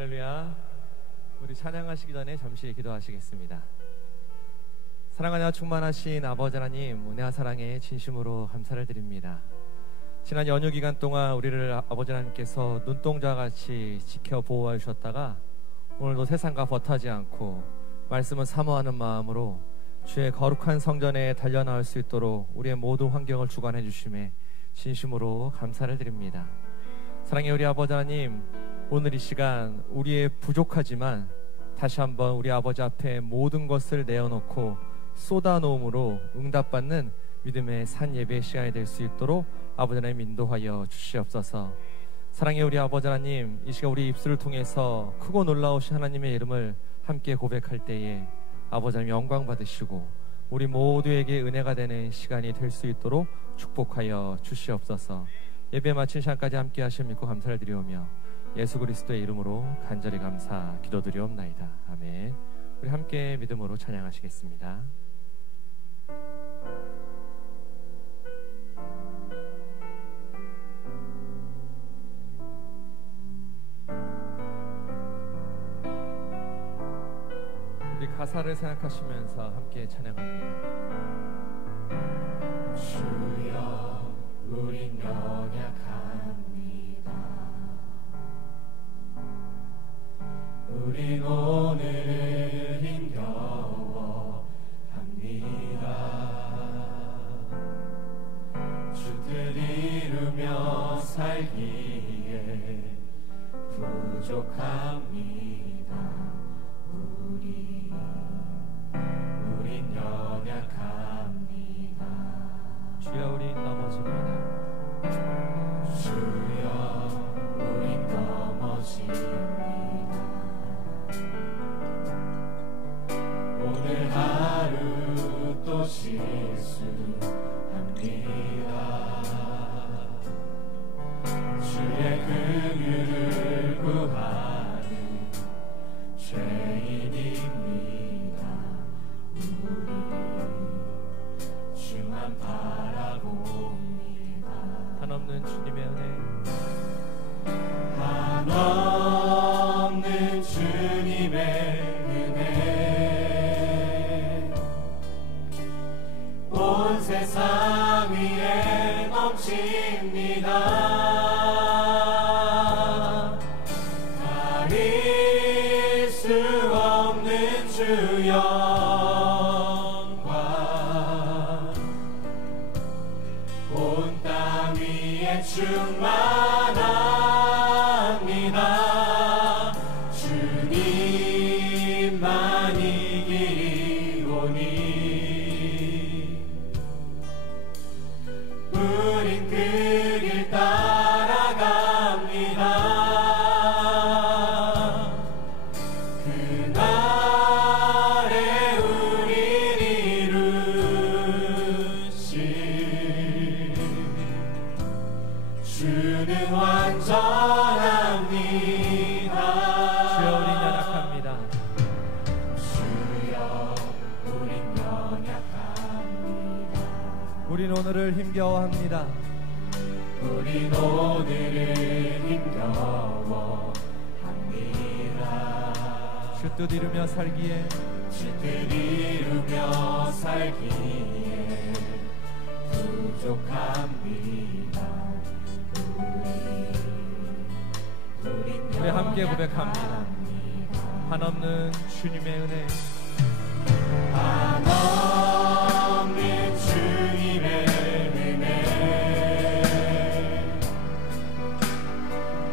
할렐루야. 우리 찬양하시기 전에 잠시 기도하시겠습니다. 사랑하며 충만하신 아버지 하나님, 은혜와 사랑에 진심으로 감사를 드립니다. 지난 연휴 기간 동안 우리를 아버지 하나님께서 눈동자와 같이 지켜 보호해 주셨다가 오늘도 세상과 벗하지 않고 말씀을 사모하는 마음으로 주의 거룩한 성전에 달려나올 수 있도록 우리의 모든 환경을 주관해 주심에 진심으로 감사를 드립니다. 사랑의 우리 아버지 하나님, 오늘 이 시간 우리의 부족하지만 다시 한번 우리 아버지 앞에 모든 것을 내어놓고 쏟아놓음으로 응답받는 믿음의 산 예배의 시간이 될 수 있도록 아버지 하나님 인도하여 주시옵소서. 사랑의 우리 아버지 하나님, 이 시간 우리 입술을 통해서 크고 놀라우신 하나님의 이름을 함께 고백할 때에 아버지 하나님 영광 받으시고 우리 모두에게 은혜가 되는 시간이 될 수 있도록 축복하여 주시옵소서. 예배 마친 시간까지 함께 하심 믿고 감사를 드리오며 예수 그리스도의 이름으로 간절히 감사 기도드리옵나이다. 아멘. 우리 함께 믿음으로 찬양하시겠습니다. 우리 가사를 생각하시면서 함께 찬양합니다. 주여, 우린 연약합니다. 우린 오늘 힘겨워 합니다. 주 뜻 이루며 살기에 부족합니다. 우린 연약합니다. 주여, 우린 넘어집니다. 주여, 우린 넘어집니다. 오늘 하루 또 실수합니다. 주의 긍휼을 구하는 죄인입니다. 우리 주만 바라봅니다. 한없는 주님의 은혜, 한없는 주님의 은혜, 온 세상 위에 넘칩니다. 가릴 수 없는 주 영광, 온 땅 위에 충만합니다. 주님만이 길이오니 우린 그 길 따라갑니다. 그날에 우릴 이루실 주는 완전합니다. 주여, 우린 연약합니다. 주여, 우린 연약합니다. 우린 오늘을 힘겨워합니다. 우린 오늘을 힘겨워합니다. 주 뜻 이루며 살기에 주 뜻 이루며 살기에 부족합니다. 우리 함께 고백합니다. 한없는 주님의 은혜, 한없는 주님의 은혜,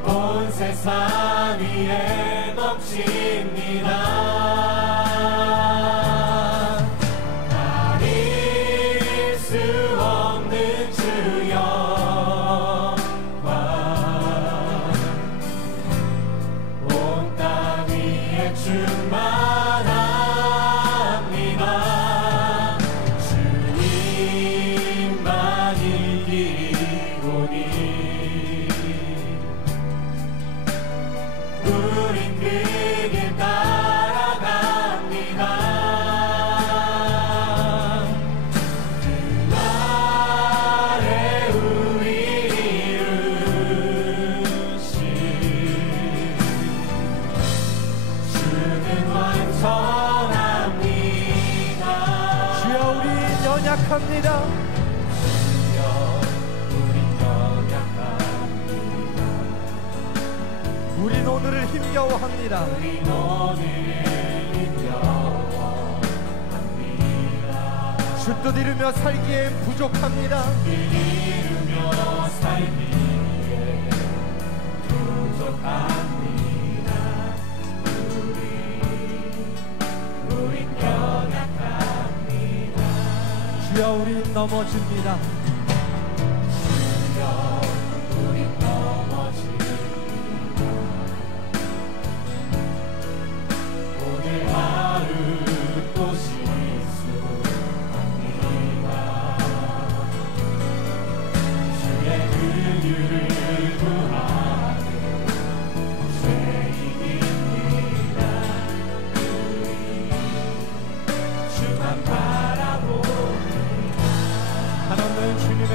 온 세상 위에 넘칩니다. 가릴 수 없는 주 영광, 온 땅 위에 충만합니다. 주님만이 길이오니 우린 그 길 따라갑니다. 그날에 우리 이루실 부족합니다. 우린 오늘을 힘겨워합니다. 주 뜻이루며 살기에 부족합니다. 주여, 우린 넘어집니다. 한없는 주님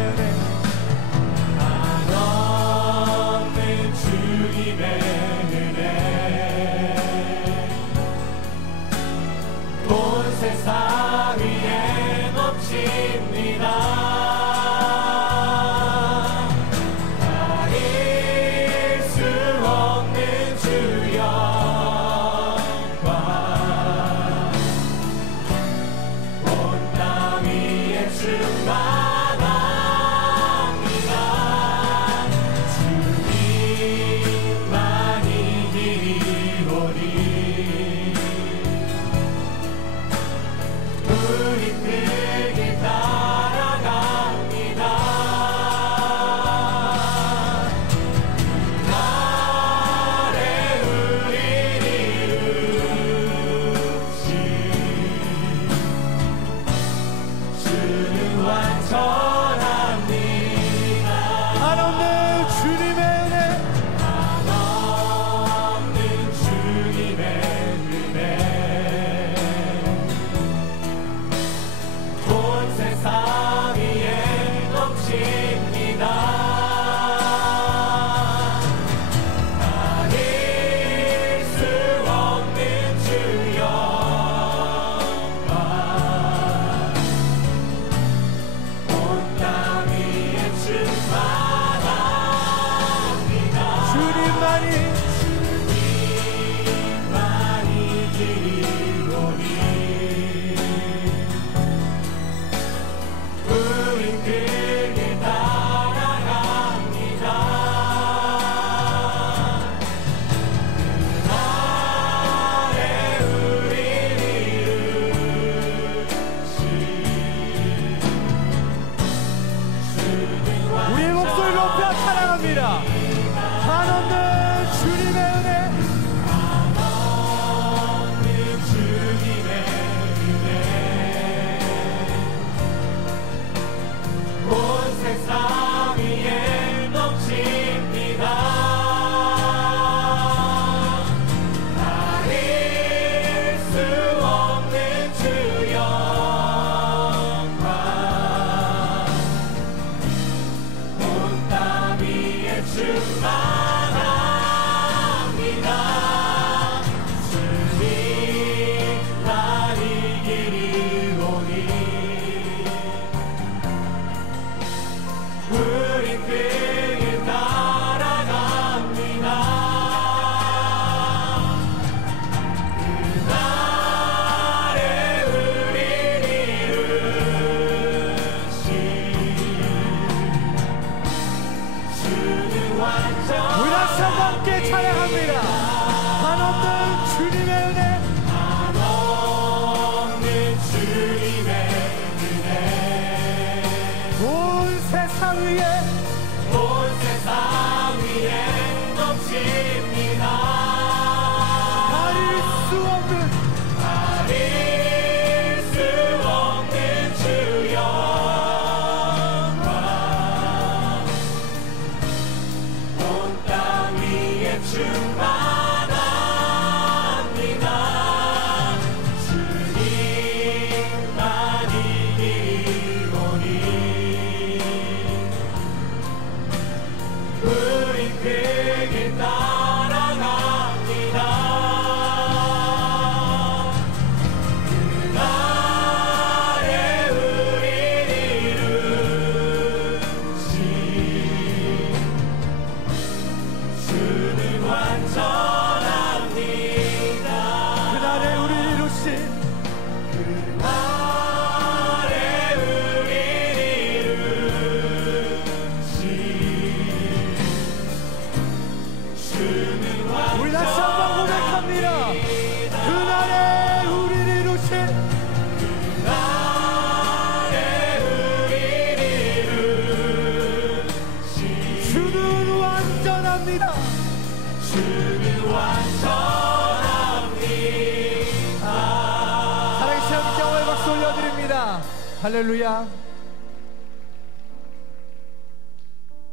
할렐루야.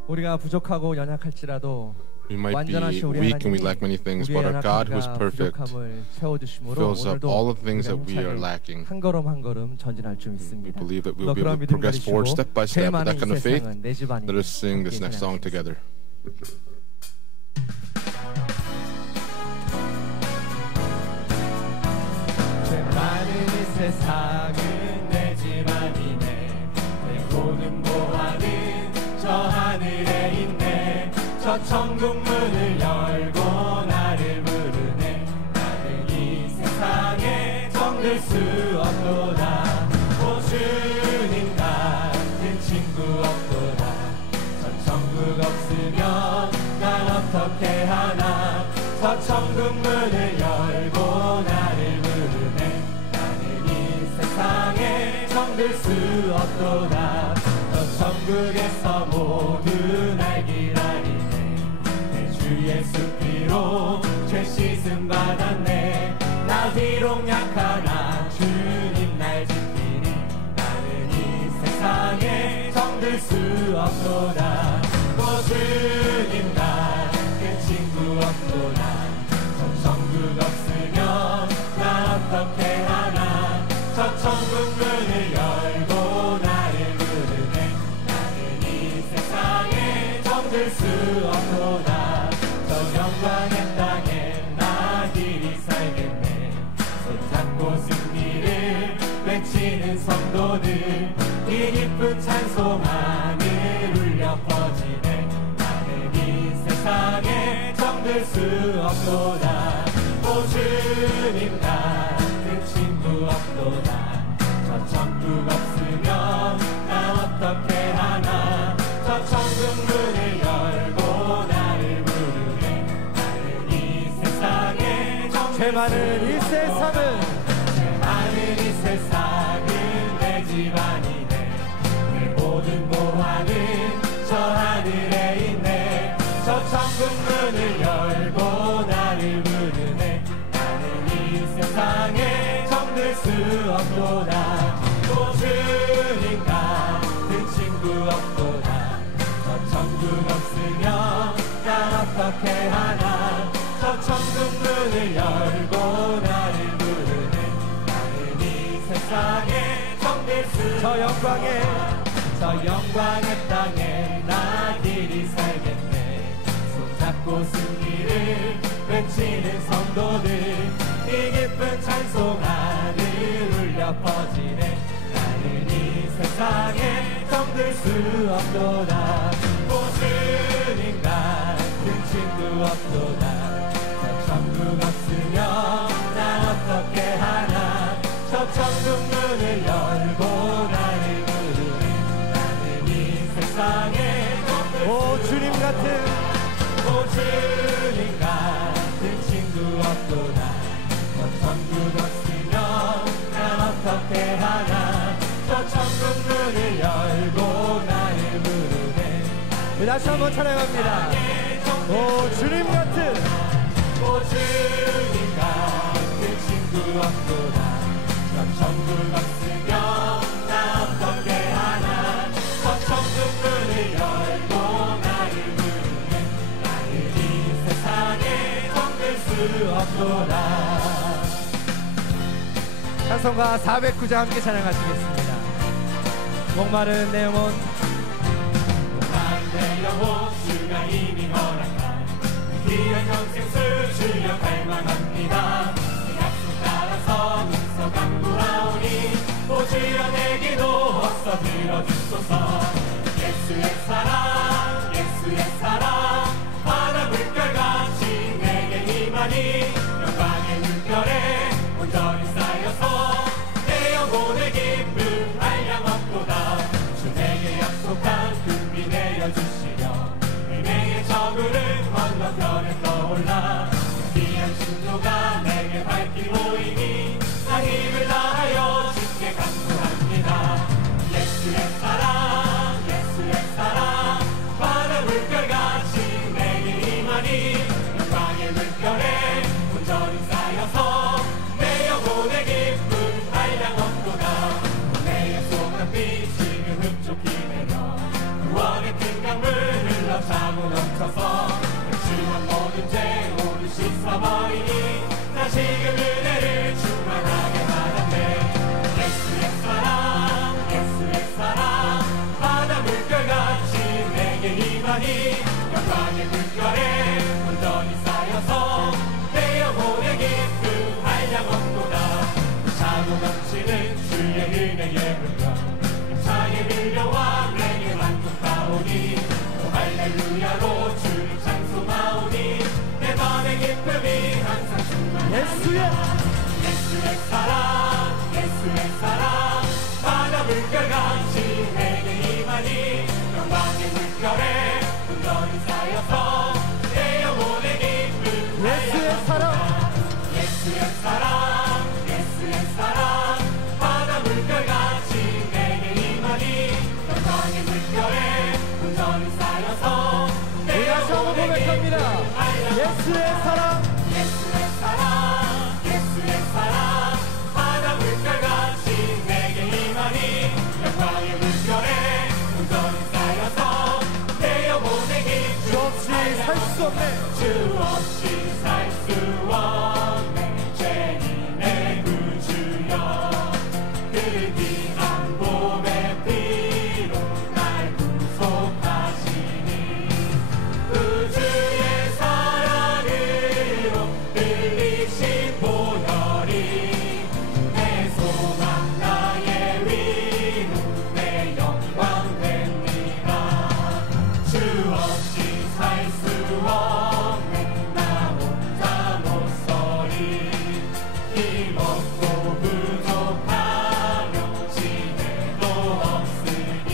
우리가 부족하고 연약할지라도 We might be 완전하신 우리 weak and we 하나님이 lack many things, 우리의 but our God, who is 연약함과 perfect, 부족함을 채워주심으로 fills up all 오늘도 of the things that 우리가 we are 힘차게 lacking. 한 걸음 한 걸음 전진할 줄 We 믿습니다. believe that we 너 will be 그런 able to 믿음 progress forward 가지시고 step by 죄 step with 많은 that kind 이 of faith. 세상은 내 집안이 Let us sing this next song together. 죄 많은 이 세상은 내 집안이네. 내 고는 보화는 저 하늘에 있네. 저 천국 문을 열고 나를 부르네. 나는 이 세상에 정들 수 없도다. 오 주님 같은 친구 없도다. 저 천국 없으면 난 어떻게 하나. 저 천국 문을 열고 나를 부르네. 나는 이 세상에 정들 수 없도다. 저 천국에서 모두 날 기다리네. 내 주 예수 피로 죄 씻음 받았네. 나 비록 약하나 주님 날 지키니. 나는 이 세상에 정들 수 없도다. 오 주님 같은 친구 없도다. 저 천국 없으면 난 어떻게 하나. 저 천국 문을 열고 나를 부르네. 나는 이 세상에 정들 수 없도다. 저 영광의 땅에 나 길이 살겠네. 손잡고 승리를 외치는 성도들. 이 기쁜 찬송 하늘 울려 퍼지네. 나는 이 세상에 정들 수 없도다. 오 주님 같은 친구 없도다. 저 천국 없으면 나 어떻게 하나. 저 천국 문을 열고 나를 부르네. 나는 이 세상에 죄 많은 이 세상은 죄 많은 이 세상은 내 집안이네. 내 모든 보화는 저 하늘에 있네. 저 천국 문을 열고 나를 부르네. 나는 이 세상에 정들 수 없도다. 오 주님 같은 친구 없도다. 저 천국 없으면 난 어떻게 하나. 저 천국 문을 열고 나를 부르네. 나는 이 세상에 정들 수 저 영광의 땅에 나 길이 살겠네. 손잡고 승리를 외치는 성도들. 이 기쁜 찬송 하늘 울려 퍼지네. 나는 이 세상에 정들 수 없도다. 오 주님 같은 친구 없도다. 저 천국 없으면 난 어떻게 하나. 저 천국 문을 열고 나를 부르네. 나는 이 세상에 오 주님 같은 친구 없도다. 저 천국 없으면 난 어떻게 하나. 저 천국 문을 열고 나를 부르네. 다시 한번 찬양합니다. 오 주님 같은 친구 없도다. 저 천국 없으면 난 어떻게 하나. 저 천국 문을 열고 나를 부르네. 나는 이 세상에 정들 수 없도다. 찬송가 409장 함께 찬양하시겠습니다. 목마른 내 영혼 주가 이미 허락한 귀한 영생수 주여 갈망합니다. 약속 따라서 눈서 간구하오니 오 주여 내 기도 어서 들어주소서. 예수의 사랑 바다 물결같이 내게 임하니. 영광의 물결에 온전히 쌓여서 내 영혼의 기쁨 한량 없도다. 주 내게 약속한 금비 내려주시려 은혜의 저물은 건너편에 떠올라. 귀한 진도가 내게 밝히 보이니 나 힘을 다하여 주께 간구합니다. 예수의 사랑 바다 물결같이 내게 임하니. 영광의 물결에 은혜의 물병 힘차게 밀려와 내게 만족하오니 또 할렐루야로 주를 찬송하오니 내 맘의 기쁨이 항상 충만하니 예수의 사랑 예수의 사랑 바다 물결같이 내게 임하니 영광의 물결에 온전히 쌓여서 내 영혼의 기쁨 예수의 사랑 예수의 사랑 예수의 사랑 바다 물결같이 내게 임하니 영광의 물결에 온전히 쌓여서 내 영혼의 기쁨 예수의 사랑 예수의 사랑 예수의 사랑 바다 물결같이 내게 임하니 영광의 물결에 온전히 쌓여서 내 영혼의 기쁨 주 없이 살 수 없네 주 없이 살 수 없네 죄인 내 구주여 그 귀한 봄의 피로 날 구속하시니 우주의 사랑으로 흘리신 보혈이 내 소망 나의 위로 내 영광 됩니다 주 없이 살 수 없네 나 혼자 못 서리 힘없고 부족하며 지혜도 없으니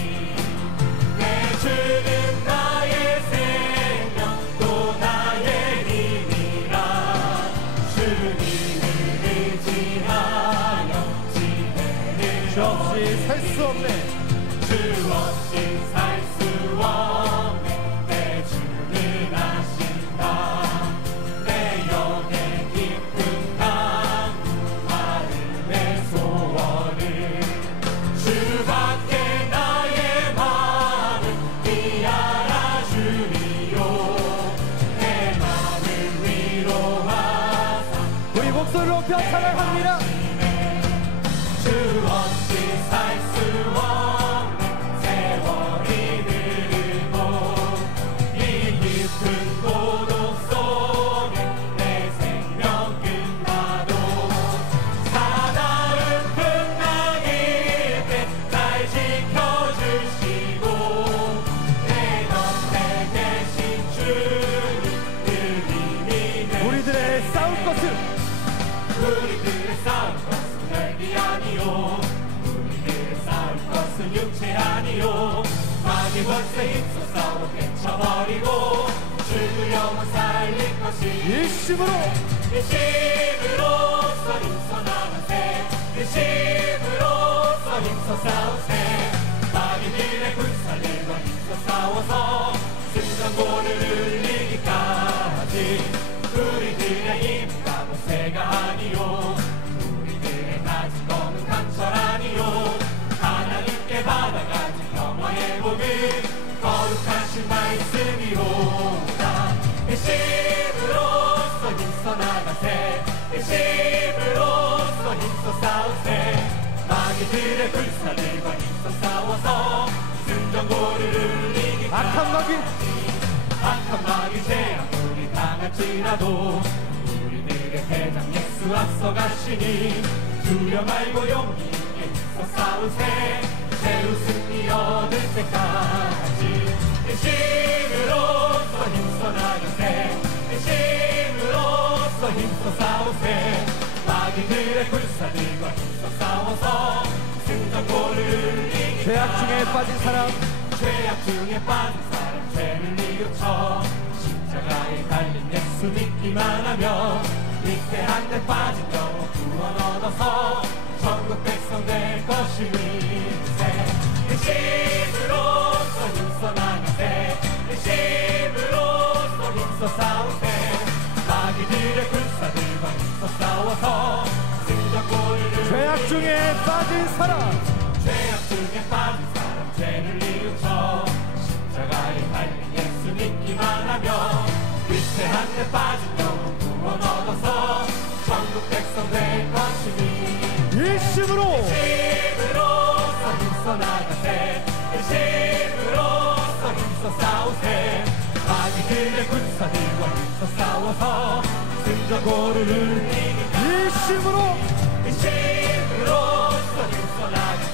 내 주는 나의 생명 또 나의 힘이라 주님을 의지하여 지혜를 주 없이 살 수 없네 주 없이 살 수 없네 내 주는 아신다 내 영의 깊은 강구 마음의 소원을 주밖에 나의 마음을 이 알아주리요 내 마음을 위로하사 우리 목소리를 높여 찬양합니다 주 없이 살 수 없는 세월이 흐르고 이 깊은 고독 속에 내 생명 끝나도 사나운 풍랑일 때 날 지켜주시고 내 곁에 계신 주님 그 힘이 되시네 우리들의 싸울 것은 우리들의 싸울 것은 혈기 아니요 우리들의 싸울 것은 육체 아니요 마귀 벌써 힘써 싸워 헤쳐버리고 주 영혼 살릴 것이 일심으로 일심으로써 힘써 나가세 일심으로써 힘써 싸우세 마귀들의 군사들과 힘써 싸워서 승전고를 울리기까지 우리들의 힘은 가보세가 아니요 우리들의 가진 검은 강철 아니요 하나님께 받아가진 영화의 복을 거룩하신 말씀이로다 일심으로써 힘써 나가세 일심으로써 힘써 싸우세 마귀들의 불사들과 힘써 싸워서 승전고를 울리기까지 악한 마귀 악한 마귀 제압으로 당할지라도 우리들의 대장 예수 앞서가시니 두려 말고 용기 있게 힘써 싸우세 새우 승리 얻을 때까지 일심으로써 힘써 나가세 일심으로써 힘써 싸우세 마귀들의 불사들과 힘써 싸워서 승전고를 울리기 죄악 중에 빠진 사람 죄악 중에 빠진 사람 죄를 뉘우쳐 십자가에 달린 예수 믿기만 하면 위태한 데 빠진 영혼 구원 얻어서 천국 백성 될 것임일세 일심으로써 힘써 나가세 일심으로써 힘써 싸우세 마귀들의 군사들과 힘써 싸워서 승전고를 죄악 중에 빠진 사람 죄악 중에 빠진 사람 죄를 뉘우쳐 십자가에 달린 예수 믿기만 하면 위태한 데 빠진 영혼 구원 얻어서 천국 백성 될 것이니 일심으로 힘써 나가세 일심으로써 힘써 싸우세 마귀들의 군사들과 힘써 싸워서 승전고를 울리기 일심으로 일심으로써 힘써 나가세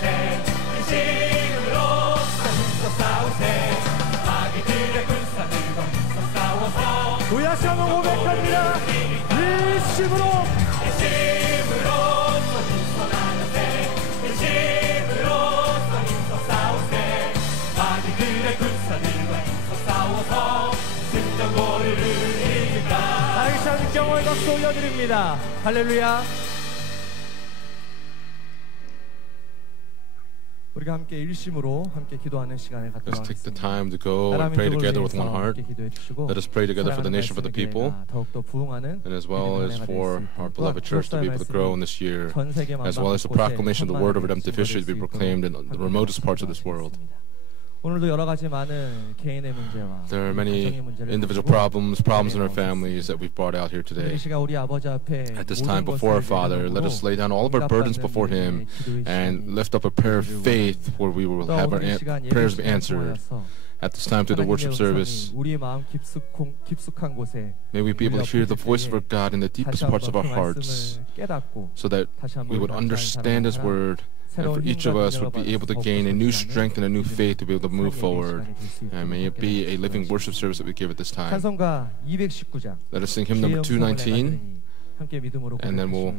고백합니다. 일심으로 힘써 나가세 일심으로써 힘써 싸우세 마귀들의 군사들과 힘써 싸워서 승전고리를 이길까. 다시 한번 경호의 박수 올려드립니다. 할렐루야. 우리가 함께 일심으로 함께 기도하는 시간을 갖도록 Let's take the 하겠습니다. time to go and pray together with one heart. Let us pray together for the nation, for the people, and as well as for our beloved church to be able to grow in this year, as well as the proclamation of the word of redemptive history to be proclaimed in the remotest parts of this world. 오늘도 여러 가지 많은 개인의 문제와 There are many 가정의 문제를 individual 가지고 problems in our families that we've brought out here 이 today. 시간 우리 아버지 앞에 At this 모든 time before our 것을 Father, let us lay down all of our burdens before Him and lift up a prayer of faith where we will have our prayers be answered. At this time through the worship service, 우리의 마음 깊숙한 곳에 may we be able to hear the voice of our God in the deepest parts of our hearts so that we would understand His word, and for each of us would be able to gain a new strength and a new faith to be able to move forward. And may it be a living worship service that we give at this time. 찬송가 219장 Let us sing hymn number 219, and then we'll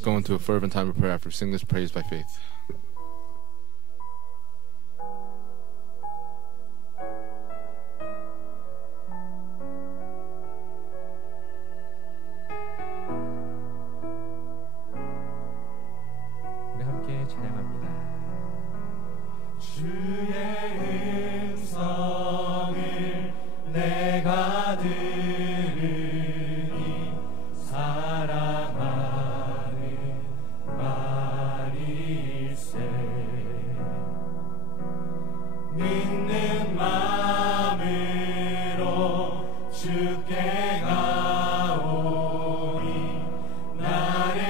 go into a fervent time of prayer after we sing this praise by faith. 찬양합니다. 주의 음성을 내가 들으니 사랑하는 말일세 믿는 마음으로 주께 가오니 나를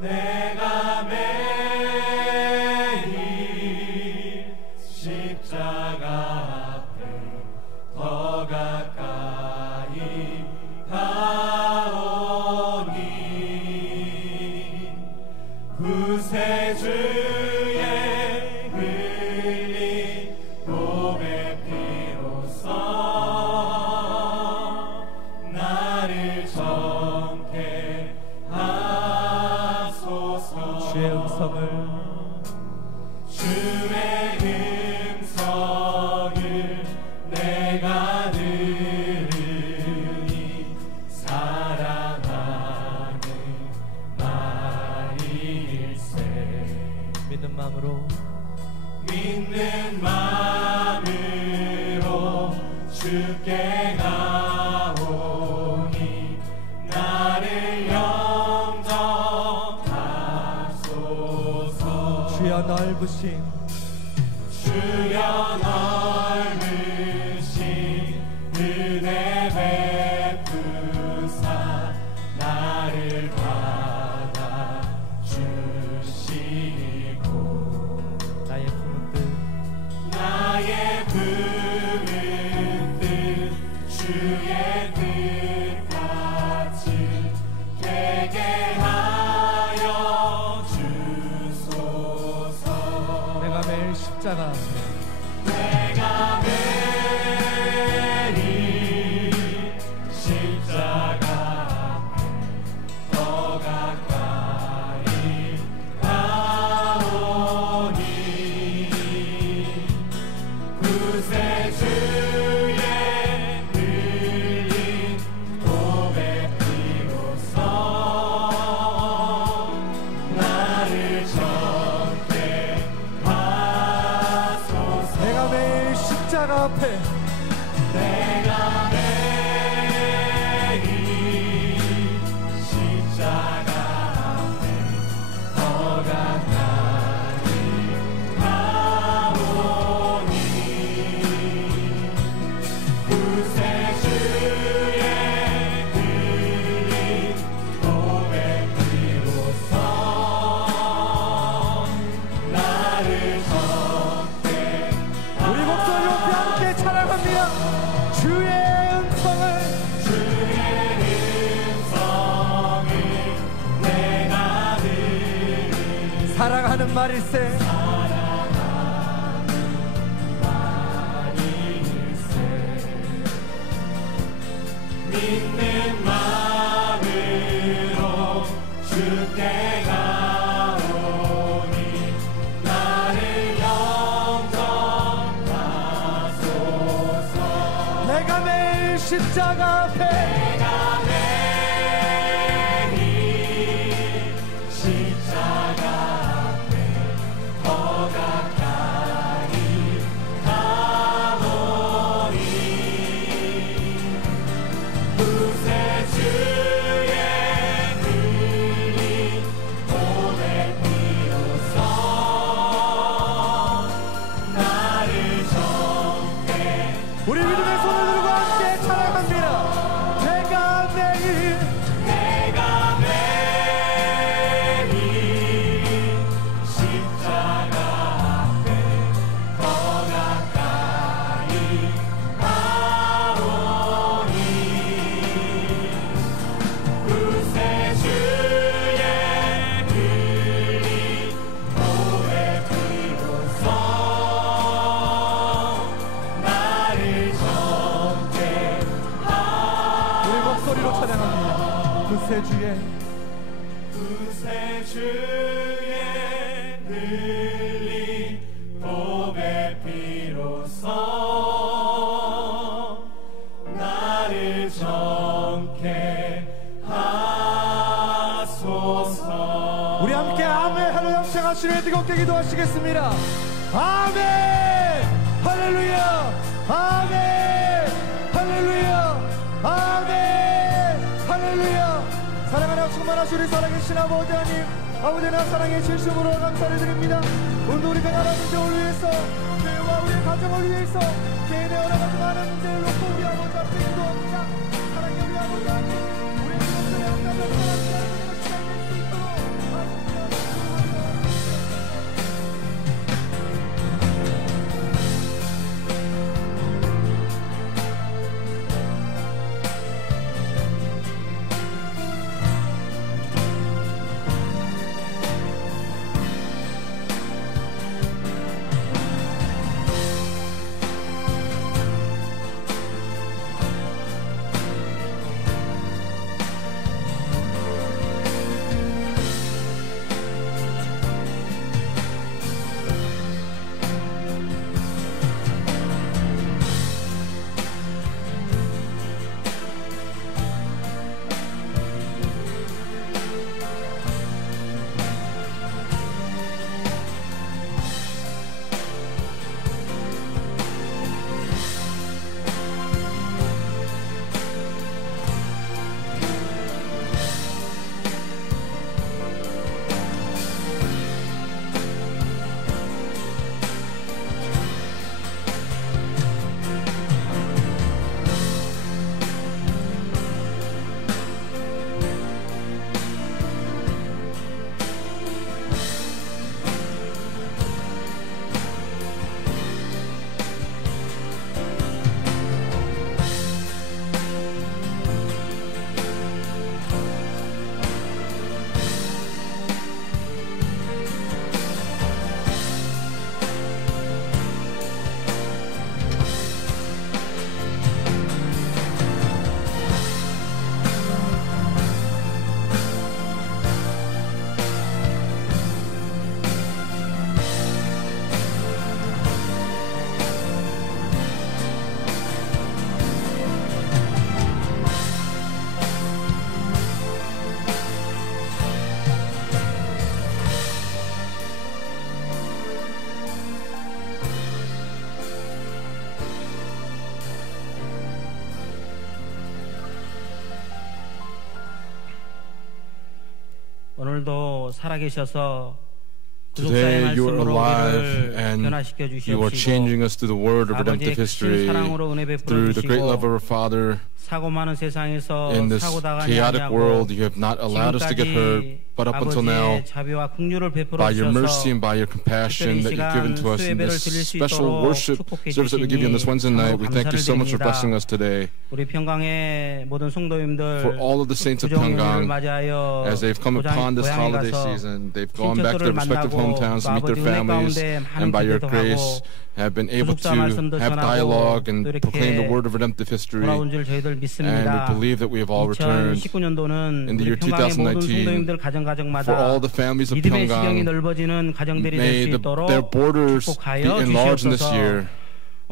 내가 매일 십자가 앞에 더 가까이 가오니 구세주의 흘린 몸의 피로써 나를 정케 주의 음성을 내가 들으니 사랑하는 말일세 믿는 마음으로 주께 가오니 나를 주여 넓으신 은혜 베푸사 나를 받아 주시고 나의 품은 뜻 주의 뜻같이 되게 하여 주소서. 내가 매일 십자가 앞에 더 가까이 가오니 구세주의 흘린 몸의 피로써 나를 정케 하소서. 내가 매일 십자가 앞에 더 가까이 가오니 구세주의 흘린 몸의 피로써 나를 정케. 우리 목소리 높이 함께 찬양합니다. 주의 음성을 내가 들으니 사랑하는 말일세 십자가 앞에 내가 매일 십자가 앞에 더 가까이 가보니 구세주의 흘린 보배 피로써 나를 정죄 우리 믿음의 손을 들고 함께 찬양합니다. 내가 매일 십자가 앞에 더 가까이 가오니 구세주의 흘린 보배 피로써 나를 정죄하오니 우리 목소리로 찬양합니다. 구세주의 흘린 보배 피로써 나를 정케 하소서. 우리 함께 아멘 할렐루야 합창하시며 뜨겁게 기도하시겠습니다. 아멘 할렐루야 아멘 할렐루야 아멘 할렐루야. 사랑하는 충만하신 우리 살아계신 아버지 하나님, 아버지 나 사랑의 진심으로 감사를 드립니다. 오늘 우리 평안한 문제를 위해서, 교회와 우리의 가정을 위해서, 개인의 여러 가지 많은 문제를 놓고 우리 아버지 앞에 기도합니다. 사랑의 우리 아버지 하나님, 우리 가정의 한 가정 사랑하는 것이 될수 있도록 오늘도 살아계셔서 Today you are alive and you are changing us through the word of redemptive history, through the great love of our Father. In this chaotic world, you have not allowed us to get hurt, but up until now, by your mercy and by your compassion that you've given to us in this special worship service that we give you on this Wednesday night, we thank you so much for blessing us today. For all of the saints of Pyeonggang, as they've come upon this holiday season, they've gone back to their respective hometowns to meet their families, and by your grace, have been able to have dialogue and proclaim the word of redemptive history. And we believe that we have all returned in the year 2019. For all the families of Pyeonggang, may their borders be enlarged in this year.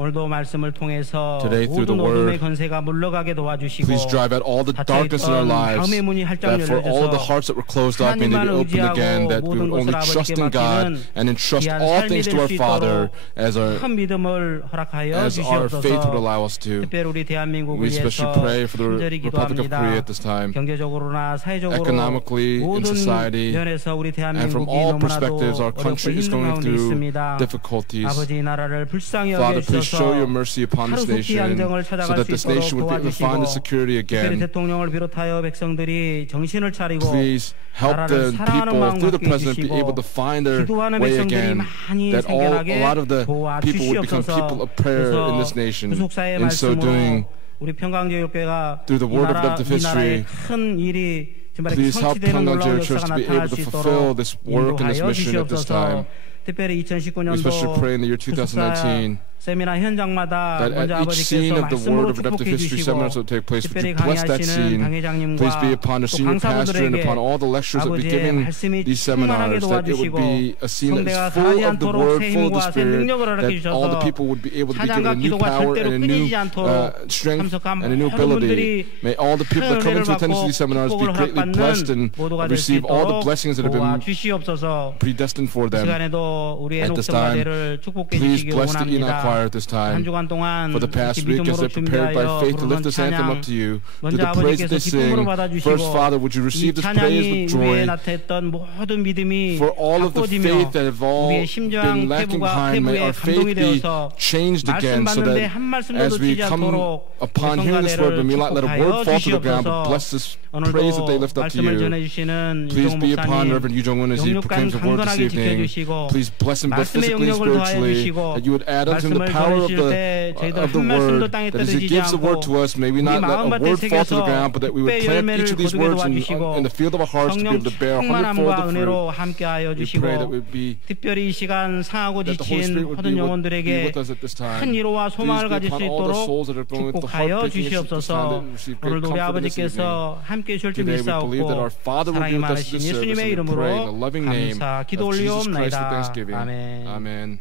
오늘도 말씀을 통해서 Today, through the 모든 어둠의 word, 권세가 물러가게 도와주시고 please drive out all the darkness in our lives, 마음의 문이 활짝 that for all the 열려져서 hearts that were closed up, may they be opened again, that we would only trust in God and entrust all things to our Father as our 큰 믿음을 허락하여 faith would 주시옵소서. allow us to. 특별히 우리 대한민국을 We especially 위해서 pray for the 간절히 Republic of 기도합니다. Korea at this time. 경제적으로나 사회적으로 Economically, in 모든 society, 면에서 우리 and from 대한민국이 all 너무나도 perspectives, our 어렵고 country is 힘든 going 가운데 through 있습니다. difficulties. 아버지 이 나라를 불쌍히 Father, please show your 여겨주셔서 mercy upon this 하루속히 nation, 안정을 so 찾아갈 that 수 this 있도록 nation would be able to find the 도와주시고 security 특별히 again. 대통령을 비롯하여 백성들이 정신을 차리고 Please help the 나라를 사랑하는 people 마음 through the 갖게 president be able 해주시고 to find their 기도하는 way 백성들이 again. 많이 That a 생겨나게 lot of the people would become people 도와주시옵소서. of prayer in this 그래서 nation. 구속사의 In so doing, 말씀으로 우리 평강제일교회가 through the 이 word of 나라 redemptive 이 나라의 history, 큰 일이 정말 please help 성취되는 놀라운 평강제일 Church 역사가 to be able 나타날 to 수 fulfill 있도록 this work and this 인도하여 mission at this time. 주시옵소서. 특별히 We 2019년도 especially pray in the year 2019 세미나 현장마다 that 먼저 at each scene 아버지께서 of the 말씀으로 Word of Redemptive 축복해 History 주시고 seminars that take place, would 특별히 you bless that 강의하시는 scene? 강회장님과 Please be upon the 또 senior pastor and 강사분들에게 upon all the lecturers that will be 아버지의 giving 말씀이 these 충만하게 seminars, that it would 도와주시고 be a scene that 성대가 is full 가지 of the 않도록 Word, 새 full of the 힘과 새 Spirit, 능력을 허락해 that all the 주셔서 people would be able to be given 찬양과 a new 기도가 power 절대로 and a new 끊이지 않도록 strength 참석한 and a new 모든 ability. 분들이 May all the people that come into attendance to these seminars be greatly blessed and 모두가 될 수 receive all the 있도록 blessings that have been 도와주시옵소서. predestined for 이 them. 시간에도 우리 At 에녹 this time, 성가대를 축복해 please 주시기 bless the Enoch choir 원합니다. at this 한 time. 주간 동안 For the past 이렇게 week, as 믿음으로 they prepared by 준비하여 faith to lift 부르는 this anthem up 찬양 to you, through 먼저 the praise that 아버지께서 they 기쁨으로 sing, first, 받아주시고 Father, would you 이 receive this praise 찬양이 with 우리의 joy 나타냈던 모든 믿음이 for all of the 바꿔지며 faith that have all 우리의 been 심장 lacking 태부가 behind. May 태부에 our faith 감동이 be 되어서 changed 말씀 again, so 받는데 that 한 말씀도 as we 놓치지 come 않도록 upon hearing this word, 성가대를 may we not let a 축복하여 word fall to the ground, but 주시옵소서. bless this praise that they 오늘도 lift up to 말씀을 you. 전해주시는 Please 유정훈 be upon 목사님 Reverend Yu Jong-un as he 영육간 proclaims the word this 강건하게 evening. 지켜주시고 Please bless him both 말씀의 physically and 영역을 더하여 spiritually, 주시고 that you would add unto him the 말씀을 power of 전해주실 때 저희들 the 한 말씀도 word, 땅에 that as he 떨어지지 gives the word 않고 to us, may we 우리 not let a 마음밭에 word fall to the 새겨서 ground, but that we would 때 plant 열매를 each of these 거두게 words 도와주시고 in the field of our hearts to be 성령 able to bear a hundredfold 충만함과 of 은혜로 fruit. 함께하여 We 주시고 pray that we would be 특별히 이 시간 상하고 that the Holy 지친 Spirit would 모든 be 영혼들에게 with us at this time. 큰 위로와 Please 소망을 be 가질 수 upon all the 있도록 souls that are going with the 축복하여 heartbreaking issues at this time, 주시옵소서. that receive great 오늘도 우리 comfort in this evening. 아버지께서 함께 해주실 줄 Today we believe that our 믿사옵고 Father will 사랑이 be with us 많으신 this service, 예수님의 and we pray in the 이름으로 loving name 감사 기도 of Jesus Christ with 올리옵나이다. thanksgiving. 아멘. Amen.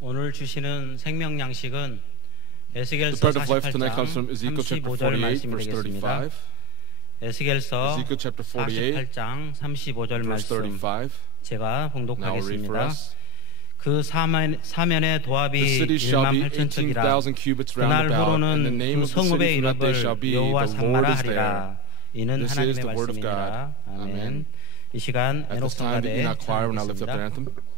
오늘 주시는 생명 양식은 The 에스겔서 bread of life tonight comes from 48장 Ezekiel chapter 35절 48, 말씀이 verse 되겠습니다. 35. 에스겔서 Ezekiel chapter 48, 48장 35절 verse 말씀 35. 제가 Now I'll read for 봉독하겠습니다. us. 그 사면의 The 도합이 city shall 1만 be 8천 척이라 18,000 cubits round 그날 about, and the 후로는 name 그 of the 성읍의 city from that day shall 이름을 be 여호와 the Lord 삼마라 is there. 하리라. 이는 This is 하나님의 the word of God. 말씀입니다. 아멘. Amen. 이 시간 At 에녹 this time, the 성가대 Enoch choir will now lift up their 찬양하겠습니다. anthem. Hallelujah.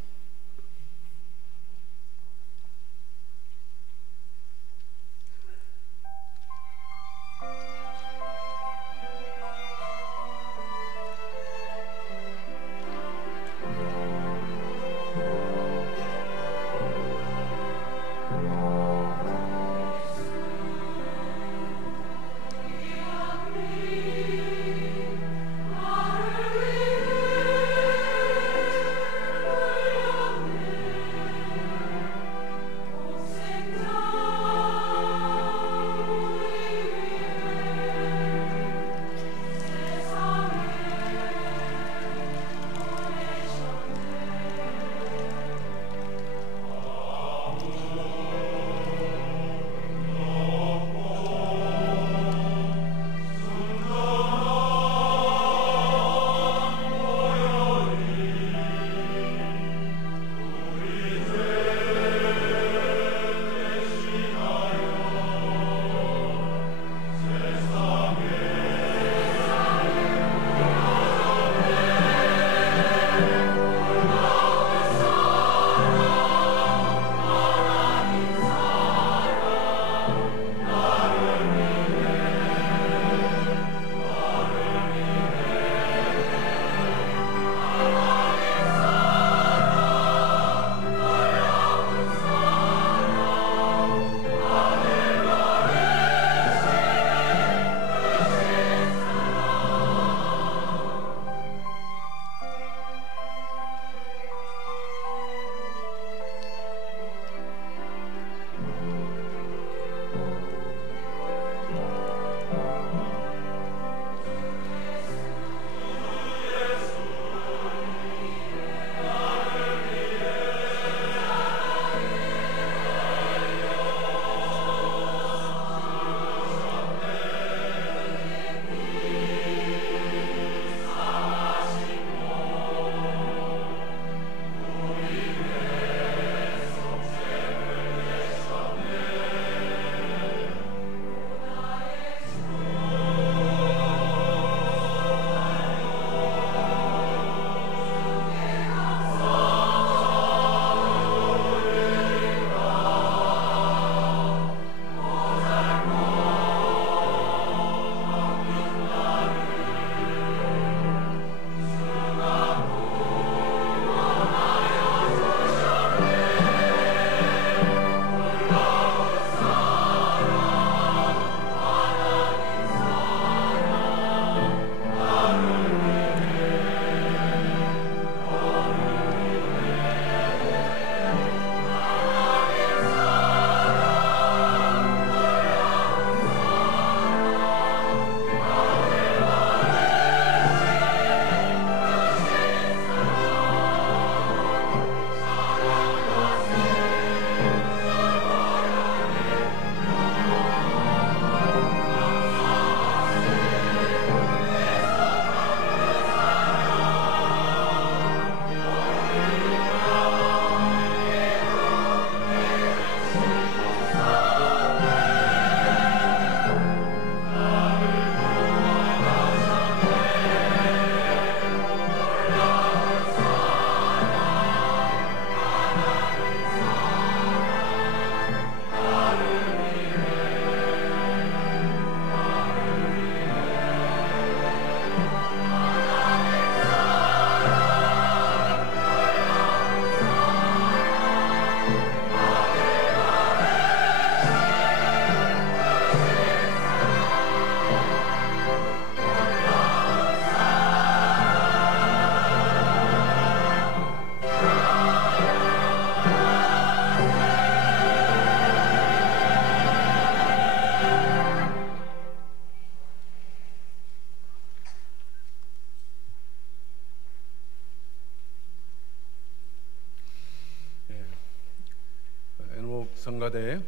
성가대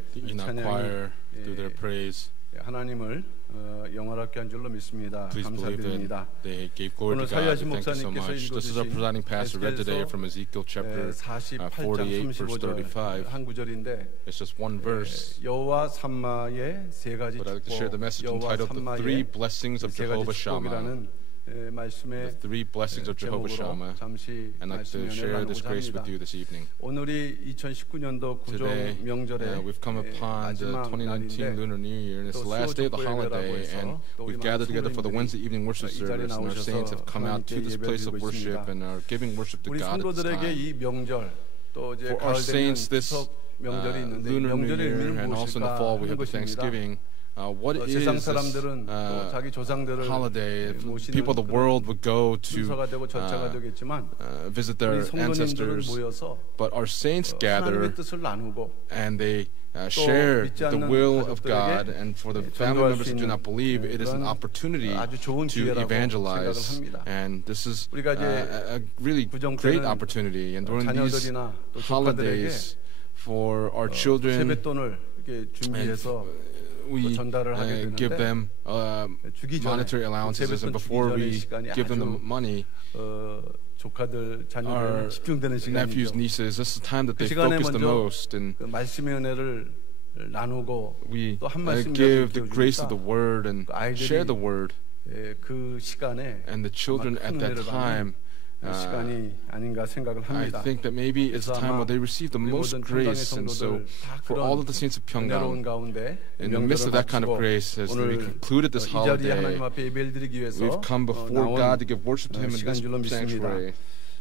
choir through their praise. 하나님을 영원하게 한 줄로 믿습니다. Please believe 감사드립니다. that they gave glory 오늘 to God. 사야시 Thank you so 목사님께서 much. This is our presiding pastor read today from Ezekiel chapter 48, verse 35. 한 구절인데 It's just one verse. 여호와 삼마의 세 가지 But I'd like to share the message 여호와 entitled "The Three 삼마의 Blessings of 세 가지 Jehovah Shammah." 축복이라는 말씀의 The three blessings of Jehovah Shammah. 잠시 I'd like to share this grace with you this evening. 오늘이 2019년도 구정 Today, 명절의 we've come upon the 마지막 2019 날인데 Lunar New Year, and it's 또 the last day of the holiday, 해서 and 또 우리 we've gathered 많은 together for the Wednesday evening worship 이 자리에 service, and our 나오셔서 saints have come out to this 하나님께 place of 예배드리고 worship 있습니다. and are giving worship to 우리 God at this 성도들에게 time. 이 명절 또 이제 For our 가을 되면 saints, this 추석 명절이 있는데 이 Lunar New 명절의 Year, 의미는 and also in the 무엇일까 fall we 하는 have the 것입니다. Thanksgiving. What is 세상 this 사람들은 또 자기 조상들을 holiday? 모시는 People of the world would go 순서가 되고 to 절차가 되겠지만 visit 우리 their 성도님들은 ancestors, 모여서 but our saints gather 하나님의 뜻을 나누고 and they share 믿지 the 않는 will of 가족들에게 God, and for the 전도할 family members 수 who do 있는 not believe, it is an 그런 opportunity 아주 좋은 to 기회라고 evangelize, 생각을 합니다. and this is 우리가 이제 a really 구정 great 때는 opportunity. And during these 자녀들이나 또 조카들에게 holidays, for our children, 세뱃돈을 이렇게 준비해서 we 전달을 하게 give 되는데 them 주기 전에 monetary allowances, and 세뱃돈 before 주기 전에 we 시간이 give them the 아주 money, 조카들 our 자녀들 집중되는 nephews, 시간이죠. nieces, this is the time that 그 they 시간에 focus the 먼저 most, and 그 말씀의 은혜를 나누고 we 또 한 말씀 give the grace of the word and 아이들이 share the word, 그 시간에 and the children 아마 at 큰 that 은혜를 time, 받는 시간이 아닌가 생각을 I 합니다. think that maybe it's the time where they receive the 우리 most 모든 grace. 평강의 And so 성도들 다 for all 그런 of the saints of 은혜로운 Pyongyang, 가운데 in the midst of that kind of grace, as we 오늘 concluded this 이 자리에 holiday, 하나님 앞에 예배를 드리기 위해서 we've come before 나온 God to give worship to Him in 시간 this 줄로 믿습니다. sanctuary.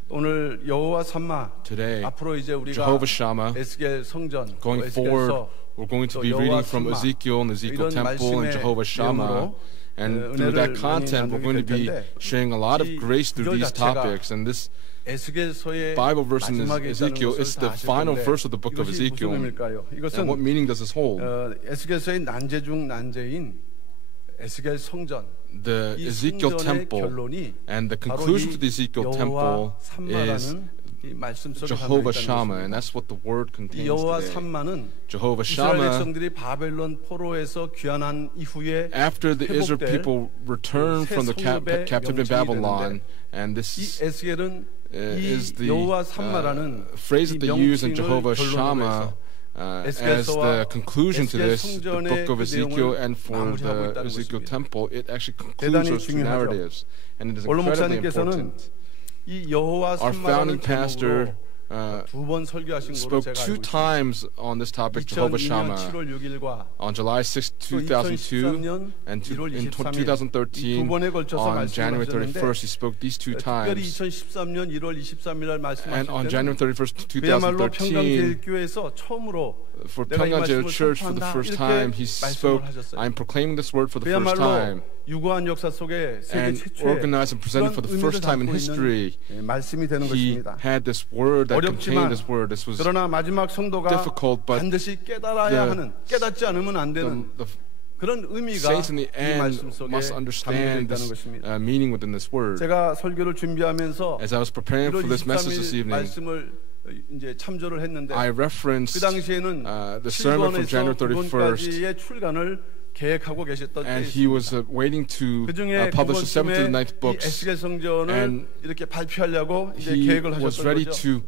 오늘 여호와 삼마 Today, 앞으로 이제 우리가 Jehovah Shammah, 에스겔 성전 going forward, we're going to be reading from Ezekiel and Ezekiel Temple and Jehovah Shammah. And through that content, we're going to be sharing a lot of grace through these topics. And this Bible verse in Ezekiel is the final verse of the book of Ezekiel. And what meaning does this hold? 에스겔서의 난제 중 난제인 에스겔 성전, the Ezekiel temple, and the conclusion to the Ezekiel temple is Jehovah Shammah, and that's what the word contains today. Jehovah Shammah, after the Israel people return from the captivity in Babylon, and this is the phrase that they use in Jehovah Shammah as the conclusion to this, the book of Ezekiel, and for the Ezekiel temple, it actually concludes those two narratives, and it is incredibly important. Our founding pastor spoke 2 times on this topic, Jehovah Shammah, on July 6, 2002, and in 2013, on January 31st, he spoke these 2 times. And on January 31st, 2013, for Pyongyang Church, for the first time, he spoke, I'm proclaiming this word for the first time, and organized and presented for the first time in history. He had this word that contained this word. This was difficult, but the saints in the end must understand this meaning within this word. As I was preparing for this message this evening, I referenced the sermon from January 31st, and he was waiting to publish the 7th to the 9th books, and he was ready to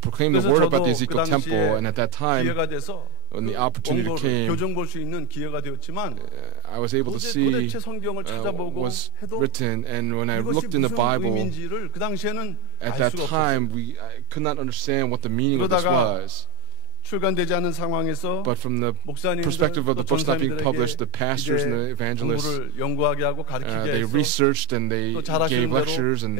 proclaim the word about the Ezekiel temple. And at that time, when the opportunity came, I was able to see what was written. And when I looked in the Bible, at that time, I could not understand what the meaning of this was. But from the perspective of the books not being published, the pastors and the evangelists, they researched and they gave lectures, and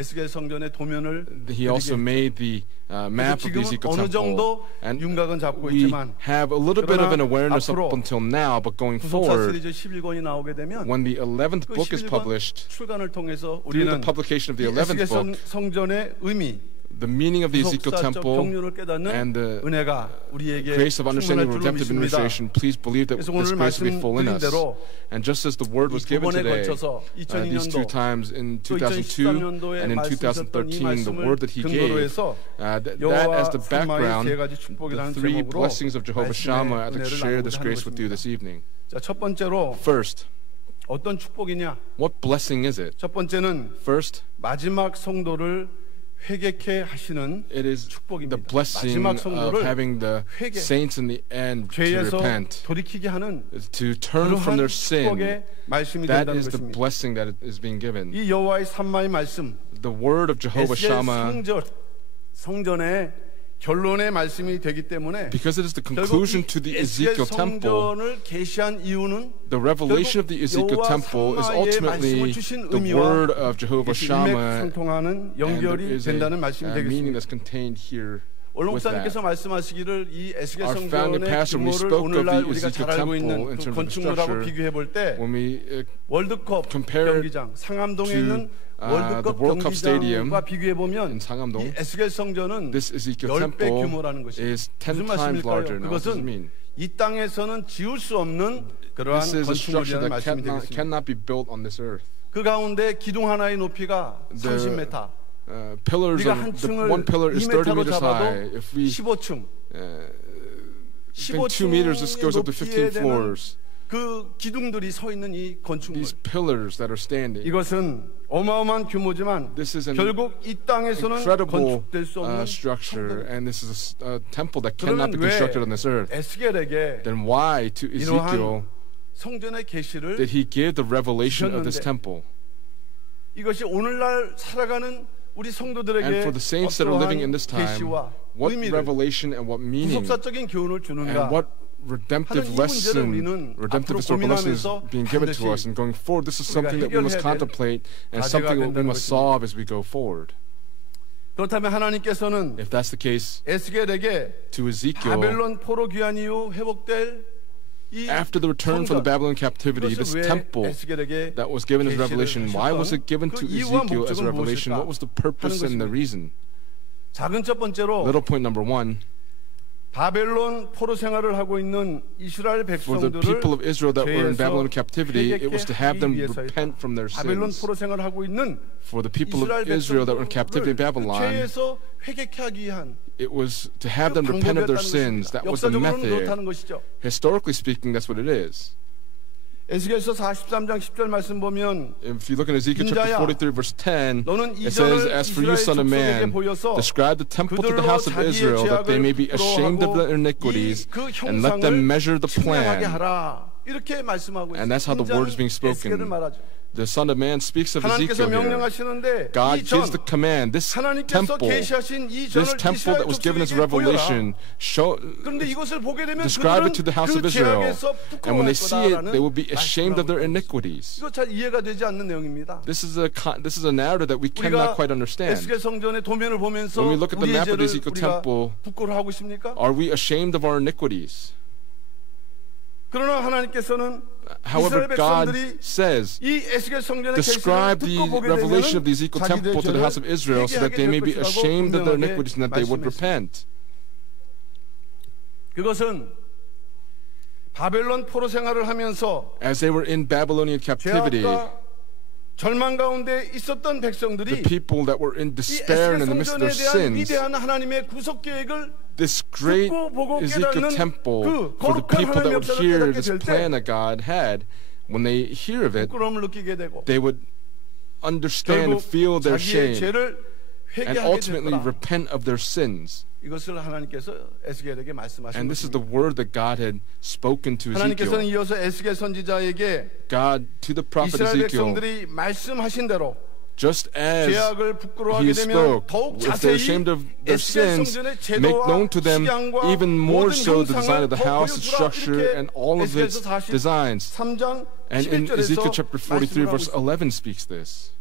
he also made the map of the Ezekiel temple. And we have a little bit of an awareness up until now, but going forward, when the 11th book is published, through the publication of the 11th book, the meaning of the Ezekiel temple and the grace of understanding of redemptive administration, please believe that this grace will be full in us. And just as the word was given today, these two times in 2002 and in 2013, the word that he gave, that as the background, the three blessings of Jehovah Shammah, I'd like to share this grace with you this evening. First, 어떤 축복이냐? what blessing is it? 첫 번째는 First, 마지막 성도를 회개케 하시는 it is 축복입니다. the blessing of having the saints in the end to repent, 돌이키게 하는 to turn from their sin. 말씀이 That 된다는 is the 것입니다. blessing that is being given. 이 여호와의 산마의 말씀, The word of Jehovah Shammah, 성전의 결론의 말씀이 되기 때문에 because it is the conclusion to the Ezekiel temple, 성전을 계시한 이유는 the revelation of the Ezekiel temple is ultimately the word of Jehovah Shammah, 상통하는 and 연결이 there is 된다는 말씀이 a meaning 되겠습니다. that's contained here. 올목사님께서 말씀하시기를 이 에스겔 Our founding 성전의 pastor, we 규모를 spoke of 오늘날 the 우리가 잘 Ezekiel 알고 있는 temple in 그 terms of 건축물하고 structure. 비교해 볼 때 When we 월드컵 compare 경기장 상암동에 to, 있는 월드컵 the World Cup Stadium 경기장과 비교해 보면 in Sangam-dong, 이 에스겔 성전은 this Ezekiel 10배 temple 규모라는 것입니다. is 10 무슨 times larger. 말씀일까요? Now, what does it 그것은 mean? 이 땅에서는 지을 수 없는 그러한 This is a structure 건축물이라는 that 말씀이 되겠습니다. cannot be built on this earth. 그 가운데 기둥 하나의 높이가 The 30m. pillars 우리가 of 한 the 층을 one pillar is 30 2m로 meters 잡아도 high. If we 15층. think 2 meters, this goes up to 15 floors. 그 기둥들이 서 있는 이 건축물. These pillars that are standing. 이것은 어마어마한 규모지만 This is an 결국 이 땅에서는 incredible 건축될 수 없는 structure, 성전. and this is a temple that cannot 그러면 be 왜 constructed on this earth. 에스겔에게 Then why to Ezekiel 이러한 성전의 계시를 did he give the revelation of this 주셨는데 temple? 이것이 오늘날 살아가는 우리 성도들에게 And for the saints that are living in this 어떠한 time, 계시와 what 의미를 revelation and what meaning 구속사적인 교훈을 주는가 and what redemptive 하는 이 문제를 lesson, 우리는 redemptive 앞으로 historical lesson is 고민하면서 being given to 반드시 us, and going forward, this is something that we must 해결해야 될 contemplate and 과제가 something that we 된다는 must 것입니다. solve as we go forward. 그렇다면 하나님께서는 If that's the case, 에스겔에게 to Ezekiel, 바벨론 포로 귀환 이후 회복될 이 after the return from the 성전, Babylon captivity, this 이것을 왜 temple 에스겔에게 that was given as 계시를 revelation, why was it given 하셨던 to 그 이유와 Ezekiel as a 목적은 revelation? 무엇일까 What was the purpose 하는 and the 것입니다. reason? 작은 첫 번째로 Little point number one, 바벨론 포로 생활을 하고 있는 이스라엘 for the 백성들을 people of Israel that were in Babylon 죄에서 captivity, it was to have them 회개케 하기 repent from their 바벨론 sins. 포로 생활을 하고 있는 For the people of 이스라엘 Israel that were in captivity in 백성들을 Babylon, 죄에서 회개케 하기 위한 it was to have them 그 repent of their 방법이었다는 sins. 것입니다. That was the 역사적으로는 method. 그렇다는 것이죠. Historically speaking, that's what it is. 에스겔서 43장 10절 말씀 보면 If you look in Ezekiel chapter 43, verse 10, 너는 it says, 이전을 As for you, 이스라엘 son of 족속에게 man, 보여서 describe the temple to the house of 그들로 Israel, that they may be 자기의 ashamed of their 죄악을 iniquities, 그 and let them measure the 측량하게 plan. 하라. 이렇게 말씀하고 And that's how the word is being spoken. 에스겔을 말하죠. The son of man speaks of 하나님께서 Ezekiel here. 명령하시는데 God 이 전, gives the command, this 하나님께서 temple, 계시하신 이 this 전을 temple that 이스라엘 was given as 족속에게 보여라. revelation, 그런데 이것을 보게 되면 describe it to the house of 그들은 그 Israel. 죄악에서 And when 부끄러워할 they see it, 거다라는 they will be ashamed of their 말씀을 하고 있습니다. iniquities. 이거 잘 이해가 되지 않는 내용입니다. This is a narrative that we cannot quite understand. 에스겔 성전의 도면을 보면서 When we look at the 우리의 map of the 죄를 Ezekiel 우리가 temple, 부끄러워하고 있습니까? Are we ashamed of our iniquities? 그러나 하나님께서는 However, 이스라엘 God 백성들이 says, 이 에스겔 성전의 describe 계시를 the 듣고 보게 revelation of the 되면 Ezekiel 자기들 temple to the house of 죄를 Israel so that they may be 회개하게 될 것이라고 ashamed of their 분명하게 iniquities and that they would 말씀했습니다. repent. 그것은 바벨론 포로 생활을 하면서 As they were in Babylonian captivity, 죄악과 절망 가운데 있었던 the 백성들이 people that were in 이 despair and in 에스겔 the midst of their 성전에 대한 sins, 위대한 하나님의 구속 계획을 this great 듣고 보고 Ezekiel 깨닫는 temple, 그 for the 거룩한 people that 하나님의 would 역사를 hear 깨닫게 this 될 때 plan that God had, when they hear of it, 부끄러움을 느끼게 되고 they would understand and 결국 feel their 자기의 shame 죄를 and 회개하게 될 ultimately 거라. repent of their sins. 이것을 하나님께서 에스겔에게 말씀하신 And this is 것입니다. the word that God had spoken to 하나님께서는 Ezekiel. 이어서 에스겔 선지자에게 God, to the prophet 이스라엘 Ezekiel, 백성들이 말씀하신 대로 just as 죄악을 he 부끄러워하게 되면 spoke, 더욱 if they're 자세히 ashamed of their 에스겔 sins, 성전의 make 제도와 known to them 식양과 even more 모든 so the design 형상을 of the 더 house, the 보여주라. structure, 이렇게 and all of its 에스겔서 designs. 43장 And in Ezekiel 11절에서 chapter 43, 말씀을 하고 verse 있습니다. 11 speaks this.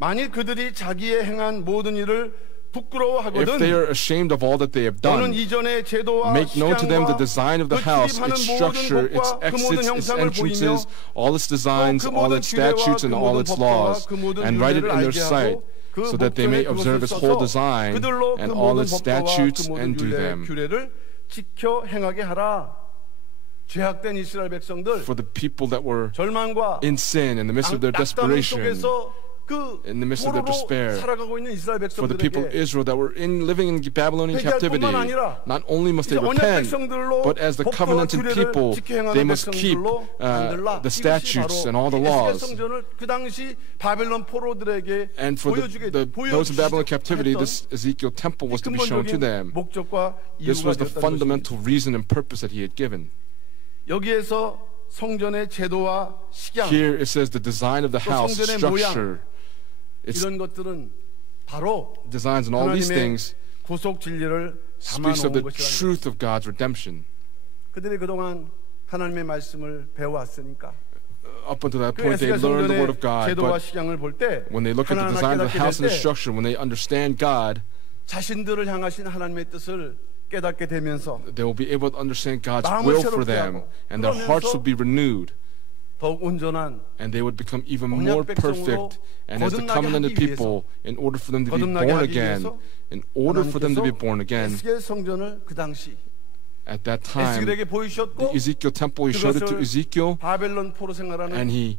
만일 그들이 자기의 행한 모든 일을 If 부끄러워하거든 they are ashamed of all that they have 너는 done, 이전의 제도와 make known to them the 식양과 design of the 그 house, 출입하는 its 모든 structure, its 법과 그 모든 exits, its 형상을 보이며 entrances, all its designs, 그 all 모든 its 규례와 statutes, and 그 all 모든 its 법도와 laws, 그 모든 and write it 율례를 in their 알게 sight, 하고 so that they may observe its whole design and all its statutes and do them. 규례를 지켜 행하게 하라. 죄악된 이스라엘 백성들, for the people that were 절망과 in sin in the midst of their desperation, in the midst of their despair, for the people of Israel that were living in Babylonian captivity, not only must they repent, but as the covenanted people, they must keep the statutes and all the laws. And for those in Babylon captivity, this Ezekiel temple was to be shown to them. This was the fundamental reason and purpose that he had given. 여기에서 성전의 제도와 식양, here it says the design of the house, structure, 이런 것들은 바로 designs and all these things 구속 진리를 speaks of 담아놓은 the 것이라는 truth of God's redemption. 그들이 그동안 하나님의 말씀을 배워왔으니까 up until that point, they learned the word of God. 제도와 But 식양을 볼 때 when they look at the design of the house and the structure, when they understand God, 자신들을 향하신 하나님의 뜻을 깨닫게 되면서 they will be able to understand God's will for them, and their hearts will be renewed, 더욱 온전한, and they would become even more perfect. And as the covenanted people, in order for them to be born again, 성전을 그 당시 at that time, the Ezekiel temple, he showed it to Ezekiel, and he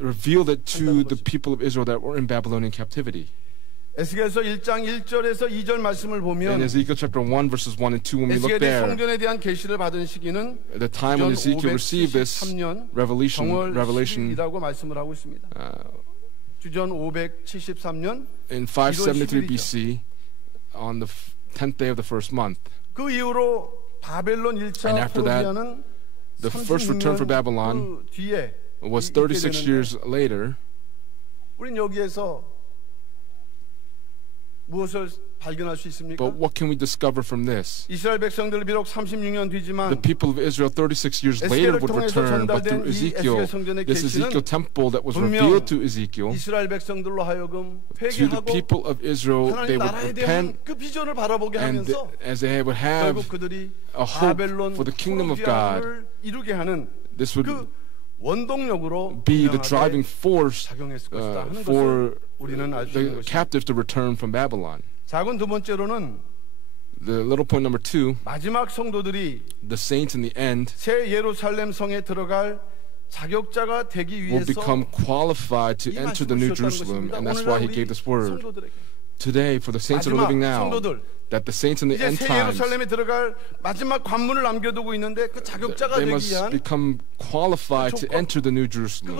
revealed it to the people of Israel that were in Babylonian captivity. 에스겔서 1장 1절에서 2절 말씀을 보면 in Ezekiel chapter 1 verses 1 and 2, when we look there, 성전에 대한 계시를 받은 시기는 the time when Ezekiel received this revelation, 정월이라고 말씀을 하고 있습니다. 주전 573년 in 573 BC on the 10th day of the first month. 그 이후로 바벨론 1차 포로기아는 the first return for Babylon was 36 years later. 우린 여기에서 무엇을 발견할 수 있습니까? But what can we discover from this? 이스라엘 백성들 비록 36년 뒤지만 the people of Israel 36 years later would return, but through Ezekiel, this Ezekiel temple that was revealed to Ezekiel, 이스라엘 백성들로 하여금 to the people of Israel, they would repent, 그 비전을 바라보게 and 하면서 as they would have a hope for the kingdom of God, this would be the driving force for the captives to return from Babylon. 작은 두 번째로는 the little point number 2, 마지막 성도들이 the saints in the end 새 예루살렘 성에 들어갈 자격자가 되기 위해서 will become qualified to enter the New Jerusalem, and that's why he gave this word. Today, for the saints that are living now, that the saints in the end times, they must become qualified to enter the New Jerusalem.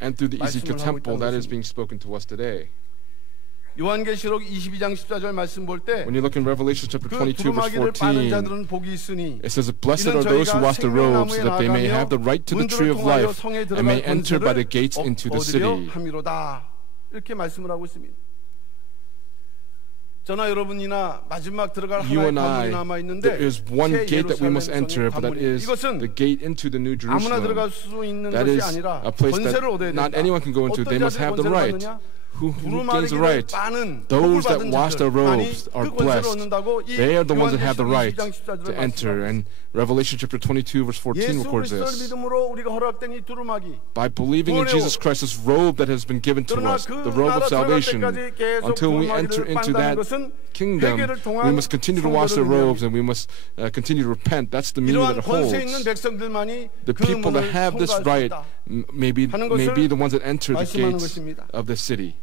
And through the Ezekiel temple, that is being spoken to us today. 요한계시록 22장 14절 말씀 볼 때 when you look in Revelation chapter 22 verse 14, it says, blessed are those who wash the robes, so that they may have the right to the tree of life and may enter by the gates into the city. 이렇게 말씀을 하고 있습니다. 저나 여러분이나 마지막 들어갈 you 하나의 and I, 관문이 남아 있는데 there is one gate that we must enter, but that is the gate into the New Jerusalem. 아무나 들어갈 수 있는 that 것이 is 아니라 a place 권세를 얻어야 that not 된다. anyone can go into. They must have the right. Who gains the right? 빠는 Those that wash their robes are blessed. They are the ones that have the right to enter. And Revelation chapter 22 verse 14 records this. By believing in Jesus Christ, this robe that has been given to us, the robe of salvation, until we enter into that kingdom, we must continue to wash the robes and we must continue to repent. That's the meaning that it holds. The people that have this right may be the ones that enter the gates of the city.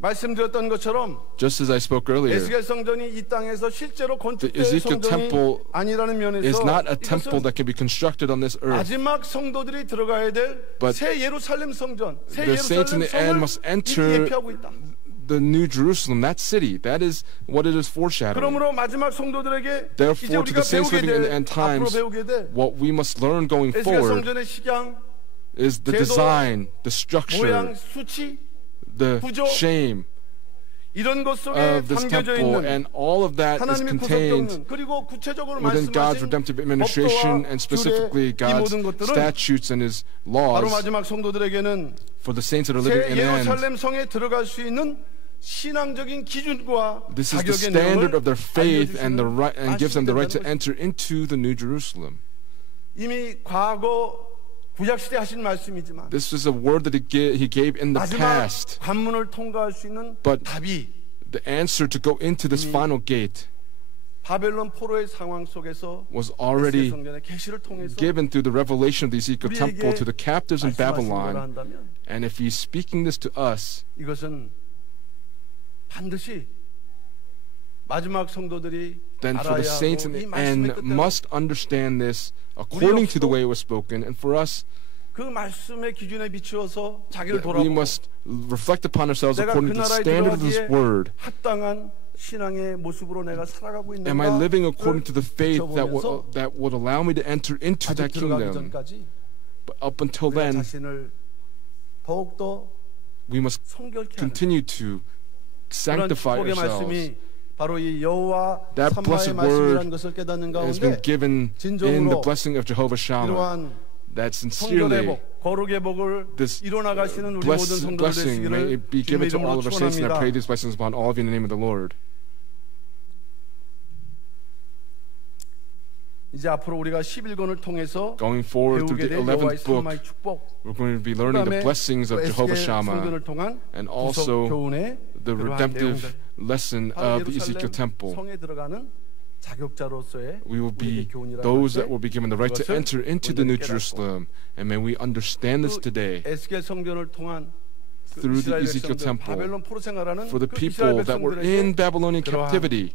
말씀드렸던 것처럼 just as I spoke earlier, 에스겔 성전이 이 땅에서 실제로 건축된 성전이 아니라는 면에서 is not a temple that can be constructed on this earth. 마지막 성도들이 들어가야 될 새 예루살렘 성전, 새 the saints in the end 예루살렘 must 성을 enter 예표하고 있다. the New Jerusalem, that city. That is what it is foreshadowing. 그러므로 마지막 성도들에게 Therefore, to the saints living in the end times, what we must learn going forward is the design, the structure, 모양, 수치, the shame of this temple, and all of that is contained within God's redemptive administration and specifically God's statutes and His laws. For the saints that are living in the end, this is the standard of their faith and gives them the right to enter into the New Jerusalem. 이미 과거 구약 시대 하신 말씀이지만 This is a word that he gave in the 마지막 past. 관문을 통과할 수 있는 But 답이 the answer to go into this final gate 바벨론 포로의 상황 속에서 was already 성전의 계시를 통해서 given through the revelation of the Ezekiel temple to the captives in 말씀하신 Babylon. 거라 한다면 And if he's speaking this to us, 이것은 반드시 마지막 성도들이 then for the 알아야 saints in 하고 이 the 말씀의 end 뜻대로 must understand this according to the way it was spoken. And for us, 그 말씀의 기준에 비추어서 자기를 we 돌아보고 must reflect upon ourselves 내가 according 그 to the 나라에 standard of this 들어가기에 word. 합당한 신앙의 모습으로 내가 살아가고 있는가? Am I living according to the faith 비춰보면서 that would allow me to enter into that 아직 들어가기 kingdom? 전까지 But up until 우리가 then, 자신을 더욱더 we must 성결케 하는 continue to 그런 sanctify 축복의 ourselves. 말씀이 바로 이 여호와 That 삼마의 blessed 말씀이라는 것을 깨닫는 has been 가운데 given in the 진정으로 blessing of Jehovah Shammah. 이러한 That 성결의 sincerely, 복, 거룩의 복을 this 이뤄나가시는 우리 모든 성도들 blessing may 되시기를 be given 주님의 to all 이름으로 of our saints, and I pray 축원합니다. these blessings upon all of you in the name of the Lord. 이제 앞으로 우리가 11권을 통해서 Going forward through 배우게 the 될 여호와의 11th book, 삼마의 축복, we're going to be learning the 그다음에 blessings of 또 Jehovah 에스겔 Shammah 성전을 통한 and 구속 also 교훈의 the 그러한 redemptive 내용들. lesson 바로 of the Ezekiel 예루살렘 temple. 성에 들어가는 자격자로서의 We will 우리에게 be 교훈이라는 those that 것을 will be given the right to 그것을 enter into the New 오늘 깨닫고 Jerusalem. And may we understand this 또 today 에스겔 성전을 통한 그 through the 이스라엘 Ezekiel 백성들, temple 바벨론 포로 생활하는 for the 그 이스라엘 people that were in 백성들에게 Babylonian 그러한 captivity.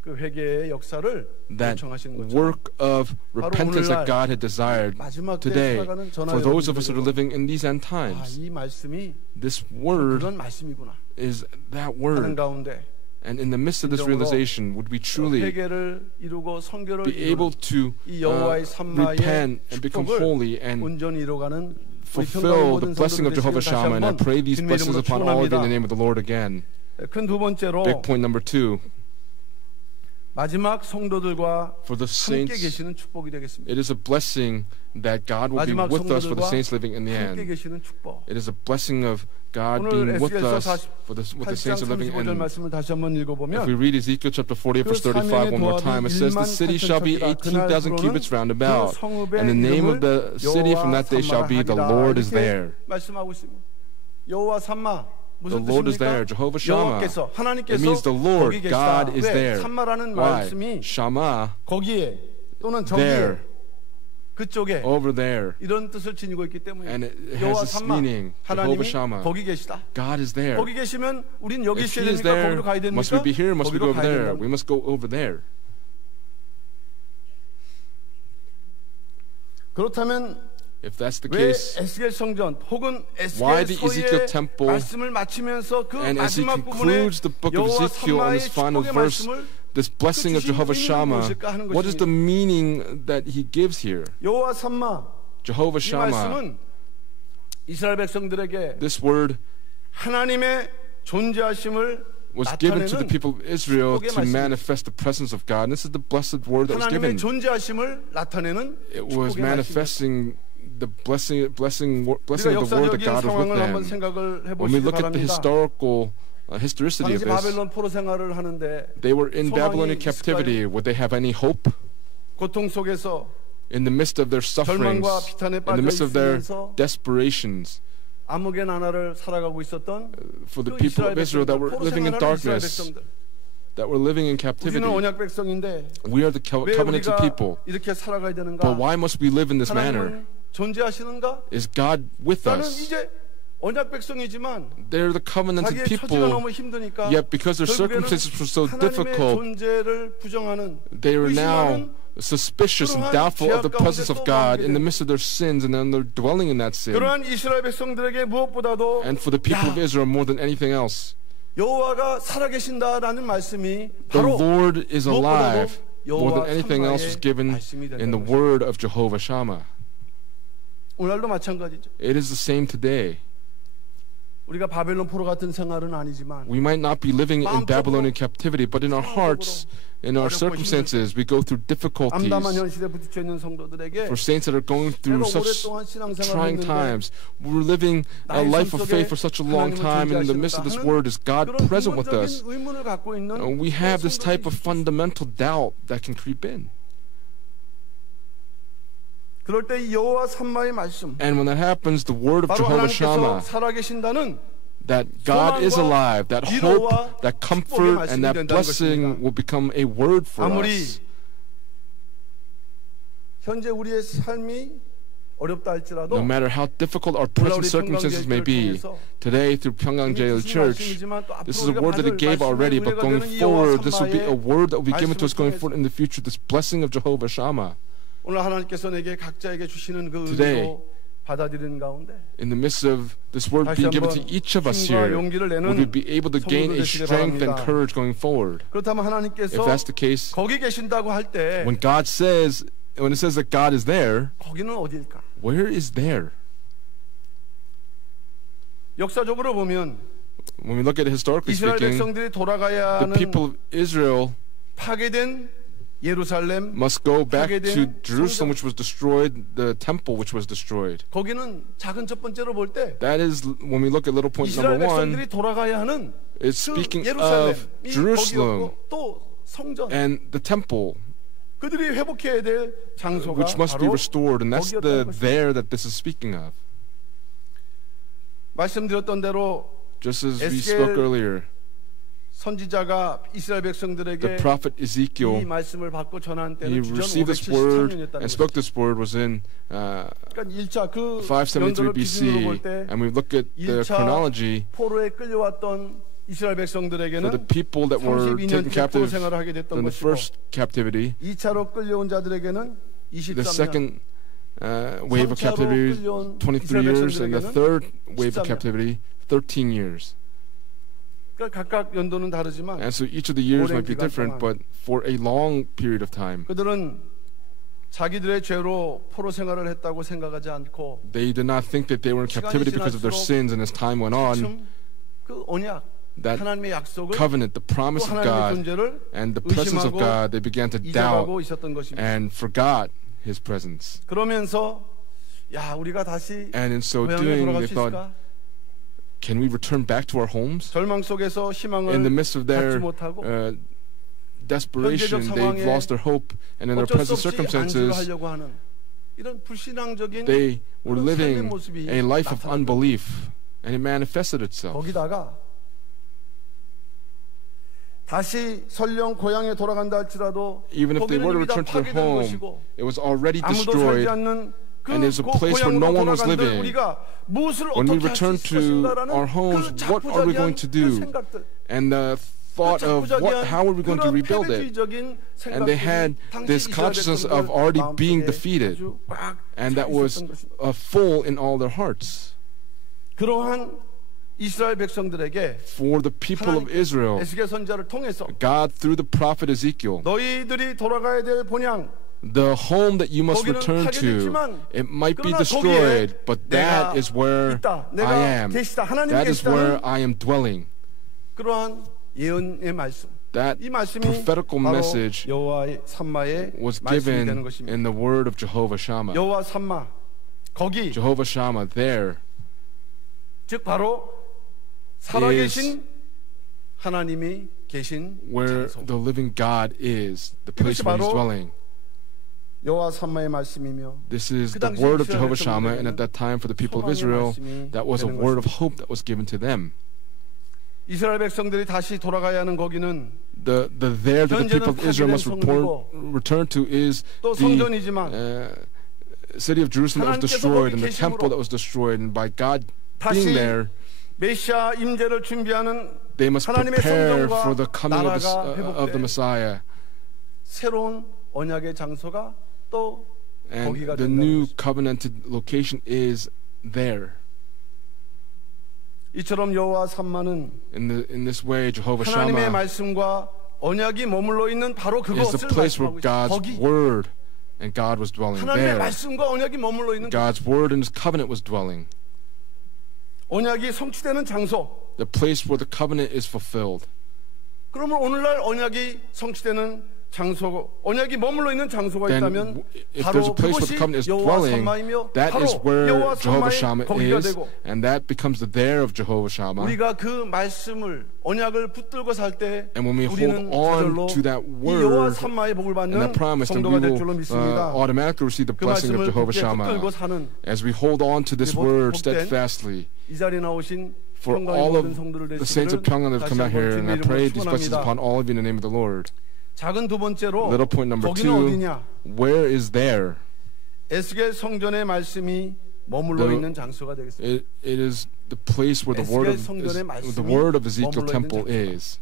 그 회개의 역사를 That 요청하신 것처럼 work of repentance that God had desired 마지막 때 today 살아가는 전하 for those of us that are 여러분들에게도 living in these end 아, times. 이 말씀이 This word 그런 말씀이구나 is that 하는 word. 가운데 And in the midst of this 진정으로 realization, would we truly 회개를 이루고 성결을 be able 이루는 to 이 여호와의 삼마의 repent and become 축복을 holy and 온전히 이루어가는 우리 평강 fulfill the 모든 blessing 성도들 of Jehovah 다시 Shammah? And I 한번 pray these 주님의 blessings 이름으로 upon all of you in the 축원합니다. name of the Lord again. 큰 두 번째로 Big point number 2. 마지막 성도들과 For the 함께 saints, 계시는 축복이 되겠습니다. it is a blessing that God will be 마지막 with us for the 성도들과 saints living in the 함께 end. 계시는 축복. It is a blessing of God 오늘 being with 에스겔서 us with the 8장 saints living 35절 in. 말씀을 다시 한번 If we 읽어보면 read Ezekiel chapter 48 verse 그 35 one more time, it says, 사면의 the city shall be 18,000 cubits round about, and the name of the city from that day shall be, the Lord is there. 말씀하고 있습니다. 여호와 삼마 The 무슨 Lord is 뜻입니까? there, Jehovah Shammah. 여호와께서 It 하나님께서 means the Lord, 거기 계시다. God is 왜? there. 삼마라는 Why? 말씀이 Shammah, 거기에 또는 저기에 there, 그쪽에 over there. 이런 뜻을 지니고 있기 And 때문에 it 여호와 has this 삼마 meaning, Jehovah 하나님이 Shammah. 거기 계시다. God is there. 거기 계시면 우린 여기 If 있어야 He is 됩니까? there, 거기로 가야 됩니까? must we be here? Must we 거기로 go over 가야 there? 된다. We must go over there. 그렇다면 If that's the 왜 case, 에스겔 성전 혹은 why 에스겔 the Ezekiel 서의 temple 말씀을 마치면서 그 and as he 마지막 부분에 concludes the book of 여호와 Ezekiel on 삼마의 his final 축복의 verse, 말씀을 this blessing of Jehovah Shammah, what is the meaning that he gives here? 여호와 삼마 Jehovah 이 Shammah, 말씀은 이스라엘 백성들에게 this word 하나님의 존재하심을 was given to the 나타내는 people of Israel 축복의 to 말씀입니다. manifest the presence of God. And this is the blessed word that was 하나님의 given. 존재하심을 나타내는 It was 축복의 말씀입니다. manifesting the blessing 우리가 of the word 역사적인 that God was with 상황을 한번 them. 생각을 When we 해보시기 look at the 바랍니다. historicity 당시 of this, 바벨론 포로 생활을 하는데 they were in 소망이 Babylonian 있을까요? captivity. Would they have any hope? 고통 속에서 In the midst of their sufferings, 절망과 비탄에 in the midst of their 빠져 있으면서 desperations, 암흑의 나날을 살아가고 있었던 for the 그 people 이스라엘 of Israel that 백성들, were 포로 living in 생활하는 이스라엘 darkness, 백성들. that were living in captivity. 우리는 언약 백성인데 We are the 왜 covenanted 우리가 people. 이렇게 살아가야 되는가? But why must we live in this manner? 하나님은 존재하시는가? Is God with 나는 us? 이제 언약 백성이지만 They're the covenanted 자기의 처지가 people, 너무 힘드니까 yet because their 결국에는 circumstances were so 하나님의 difficult, 존재를 부정하는 they are now 의심하는 suspicious and 그러한 doubtful of the 죄악 presence of 가운데 God 또 in the midst of their sins, and then they're dwelling in that sin. 그러한 이스라엘 백성들에게 무엇보다도 And for the people of Israel more than anything else, 여호와가 살아계신다라는 말씀이 the 바로 Lord is alive more than 여호와 anything else was 삼마의 given 말씀이 in the 된다는 word of Jehovah Shammah. 오늘도 마찬가지죠. It is the same today. 우리가 바벨론 포로 같은 생활은 아니지만 We might not be living in 마음적으로, Babylonian captivity, but in our hearts, in our 어렵고 circumstances, we go through difficulties. 암담한 현실에 부딪혀 있는 성도들에게 For saints that are going through 내가 such 오랫동안 신앙생활을 trying 했는데 times, we're living a 나의 life of 삶 faith 속에 for such a long 하나님은 time, and in the midst of this 존재하시는가 word is God 하는 present with 그런 us. 근본적인 의문을 갖고 있는 We have this type of 성도들이 있습니다. fundamental doubt that can creep in. 그럴 때 이 여호와 삼마의 말씀, And when that happens, the word of 바로 Jehovah 하나님께서 Shammah, 살아계신다는 that God is alive, that hope, that comfort, and that blessing will become a word for 아무리 us. 현재 우리의 삶이 어렵다 할지라도 No matter how difficult our present circumstances may be, today through Pyongyang Jail Church, this is a word that He gave already, but going forward, this will be a word that will be given to us going forward in the future, this blessing of Jehovah Shammah. 오늘 하나님께서 내게 각자에게 주시는 그 Today, 의미로 받아들이는 가운데 in the midst of this word being given to each of us here, will we be able to gain a strength and courage going forward? 그렇다면 하나님께서 If that's the case, 거기 계신다고 할 때 when it says that God is there, 거기는 어디일까? where is there? 역사적으로 보면 When we look at it historically 이스라엘 speaking, 백성들이 돌아가야 the 하는 people of Israel 파괴된 예루살렘, must go back to 파괴된 Jerusalem, 성전. which was destroyed, the temple, which was destroyed. 거기는 작은 첫 번째로 볼 때 That is, when we look at little point number 이스라엘 one, 백성들이 돌아가야 하는 it's 그 speaking 예루살렘, of 이 Jerusalem 거기였고 또 성전, and the temple, 그들이 회복해야 될 장소가 which must be 바로 restored, and that's the 거기였다는 것입니다. there that this is speaking of. 말씀드렸던 대로 Just as we 에스겔 spoke earlier, 선지자가 이스라엘 백성들에게 the prophet 이 Ezekiel, 말씀을 받고 전한 he 때는 주전 received this word 573년이었다는 and spoke 것입니다. this word was in 그러니까 1차 그 573 연도를 기준으로 BC, 볼 때 and we look at the 1차 chronology. 포로에 끌려왔던 이스라엘 For 백성들에게는 the people that were taken 32년째 포로 captive 생활을 하게 됐던 in the 것이고 first captivity, 2차로 끌려온 자들에게는 the 23년, second wave of captivity, 23 years, and the third wave of captivity, 13 years. 그러니까 각각 연도는 다르지만 And so each of the years might be different, but for a long period of time, 그들은 자기들의 죄로 포로 생활을 했다고 생각하지 않고 they did not think that they were in captivity because of their sins, and as time went on, 그 언약, that 하나님의 약속을 covenant, the promise 또 of 하나님의 God, 존재를 and the presence of 의심하고 God, they began to doubt 잊어가고 있었던 것입니다. and forgot His presence. 그러면서 야 우리가 다시 And in so 고향에 doing, 돌아갈 they 수 thought, 있을까? can we return back to our homes? 절망 속에서 희망을 In the midst of 갖지 their 못하고 desperation, 현재적 they've 상황에 lost their hope, and in their 어쩔 수 present 없이 안주를 circumstances, 하려고 하는 이런 불신앙적인 they were 그런 삶의 living 모습이 a life of 나타났다. unbelief, and it manifested itself. 거기다가 다시 설령 고향에 돌아간다 할지라도 Even if they 거기는 were to 이미 다 return to their 파괴된 home, 것이고 it was already 아무도 살지 destroyed. 않는 그 and it's a place where no one was 고향으로 돌아간들 living. 우리가 무엇을 When we 어떻게 할 return 수 to 있을까라는 our homes, 그 what are we going 자포자기한 to 그 do? 생각들, And the thought of how are we going to 그런 rebuild it? 패배주의적인 And they had 생각들이 this 당시 consciousness 이스라엘 of already 백성들 being 마음속에 defeated, 아주 꽉 and that 차 was 있었던 것입니다. full in all their hearts. 그러한 이스라엘 백성들에게 For the people of Israel, 에스겔 선지자를 통해서 God, through the prophet Ezekiel, 너희들이 돌아가야 될 본향 the home that you must return to, it might be destroyed, but that is where I am. That is where I am dwelling. 그러한 예언의 말씀, That 이 말씀이 prophetical 바로 message 여호와의 삼마의 was 말씀이 되는 given 것입니다. in the word of Jehovah Shammah. 여호와 삼마, 거기 Jehovah Shammah, there 즉 바로 살아계신 하나님이 계신 where 장소. the living God is, the place where He's dwelling. 여호와 삼마의 말씀이며 This is 그 the 당시 word of 이스라엘 Jehovah Shammah, and at that time for the people of 소망의 Israel, 말씀이 that was a 되는 word of 것입니다. hope that was given to them. 이스라엘 백성들이 다시 돌아가야 하는 거기는 The there that the people of Israel must return to is 또 the 성전이지만 city of Jerusalem that was destroyed and the 하나님께서 거기 temple that was destroyed, and by God 다시 being there, 메시아 임재를 준비하는 they must 하나님의 prepare 성전과 for the coming of 나라가 the 회복돼 Messiah. 새로운 언약의 장소가 또 And 거기가 the 된다는 new 것입니다. covenanted location is there. 이처럼 여호와 삼마는 In this way, Jehovah 하나님의 Shammah 말씀과 언약이 머물러 있는 바로 is the 그것을 place where 말씀하고 있어요. God's 거기 word and God was dwelling 하나님의 there. 말씀과 언약이 머물러 있는 God's word and His covenant was dwelling. 언약이 성취되는 장소. The place where the covenant is fulfilled. 그러면 오늘날 언약이 성취되는 장소, 언약이 머물러 있는 장소가 then 있다면 if there's a 바로 place where the 그것이 covenant is 여호와 dwelling, 삼마이며 that is 바로 where 여호와 Jehovah 삼마의 Shammah 거기가 is, 되고 and that becomes the there of Jehovah Shammah. 우리가 그 말씀을 언약을 붙들고 살 때 And when we 우리는 hold 저절로 on to that 이 여호와 word 삼마의 복을 and 받는 that promise, then we 성도가 될 will 줄로 믿습니다. automatically receive the 그 blessing of 말씀을 Jehovah 굳게 붙들고 Shammah 사는 as we hold on to this word steadfastly. 이 자리에 나오신 For 평강의 all 모든 of 성도들 the saints of 되시기를 Pyongyang that have 다시 come out here, 한번 and I 주님의 pray 이름으로 these blessings 축원합니다. upon all of you in the name of the Lord. 작은 두 번째로 Little point number 거기는 2, 어디냐? where is there? 에스겔 성전의 말씀이 머물러 있는 장소가 되겠습니다. It is the place where the word of Ezekiel temple is.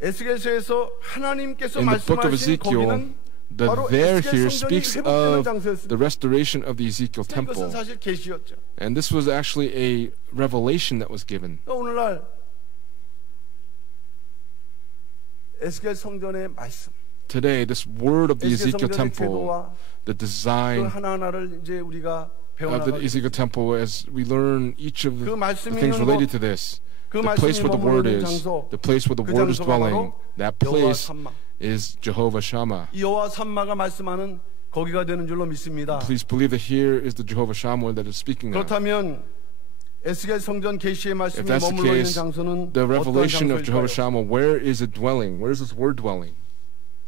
에스겔서에서 하나님께서 In the book of 말씀하신 Ezekiel, 거기는 the 바로 there 에스겔 here 성전이 speaks 회복되는 of 장소였습니다. the restoration of the Ezekiel 이것은 temple. 사실 계시였죠. And this was actually a revelation that was given. 오늘날 에스겔 성전의 말씀, Today, this word of the 에스겔 Ezekiel 성전의 temple, 제도와 the 그 design 하나하나를 이제 우리가 of the 배워나가고 Ezekiel temple, as we learn each of 그 the 말씀이 things 있는 related 곳, to this, 그 the place 말씀이 where the 머물러 word 있는 is, 장소, the place where the 그 word is 장소가 dwelling, 바로 that 여호와 place 삼마. is Jehovah Shammah. 이 여호와 삼마가 말씀하는 거기가 되는 줄로 믿습니다. Please believe that here is the Jehovah Shammah that is speaking now. 그렇다면 에스겔 성전 계시의 말씀이 If that's the 머물러 있는 case, 장소는 the 어떤 revelation of Jehovah 장소일까요? Shammah, where is it dwelling? Where is this word dwelling?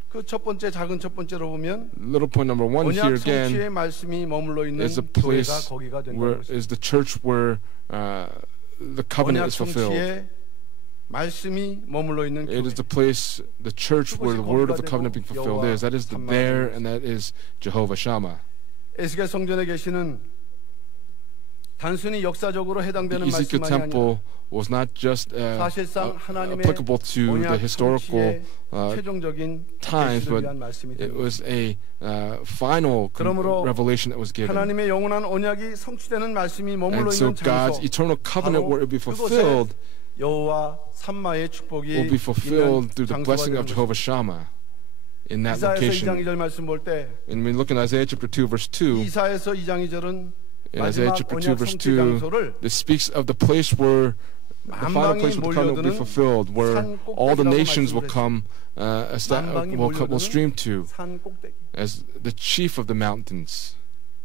그 첫 번째 작은 첫 번째로 보면 Little point number 1 here 언약 성취의 again 말씀이 머물러 있는 is a 교회가 place 거기가 된다는 where 것입니다. is the church where the covenant 언약 is fulfilled. 성취의 말씀이 머물러 있는 It 교회. is the place, the church where the word of the covenant being fulfilled is. That is the there, and that is Jehovah Shammah. 에스겔 성전에 계시는 단순히 역사적으로 The 해당되는 Ezekiel 말씀만이 아니라 temple was not just 사실상 하나님의 applicable to the 언약 historical 성취의 최종적인 times, 계시를 but 위한 말씀이 it 됩니다. was a final 그러므로 revelation that was given. 하나님의 영원한 언약이 성취되는 말씀이 머물러 And so 있는 God's 장소, eternal covenant 바로 where it be 그곳에 fulfilled 여호와 삼마의 축복이 will be fulfilled 있는 through the 장소가 blessing 되는 of 것입니다. Jehovah Shammah in that 이사야서 2장 location. 2절 말씀 볼 때 And when we look in Isaiah chapter 2 verse 2, 이사야서 2장 2절은 in Isaiah 마지막 chapter 2 언약 verse 성취 2, 장소를 this speaks of the place where the final 만방이 place where the covenant will be 몰려드는 fulfilled, where 산 all the 꼭대기라고 nations will 말씀을 come, 만방이 will stream 몰려드는 to 산 꼭대기. as the chief of the mountains.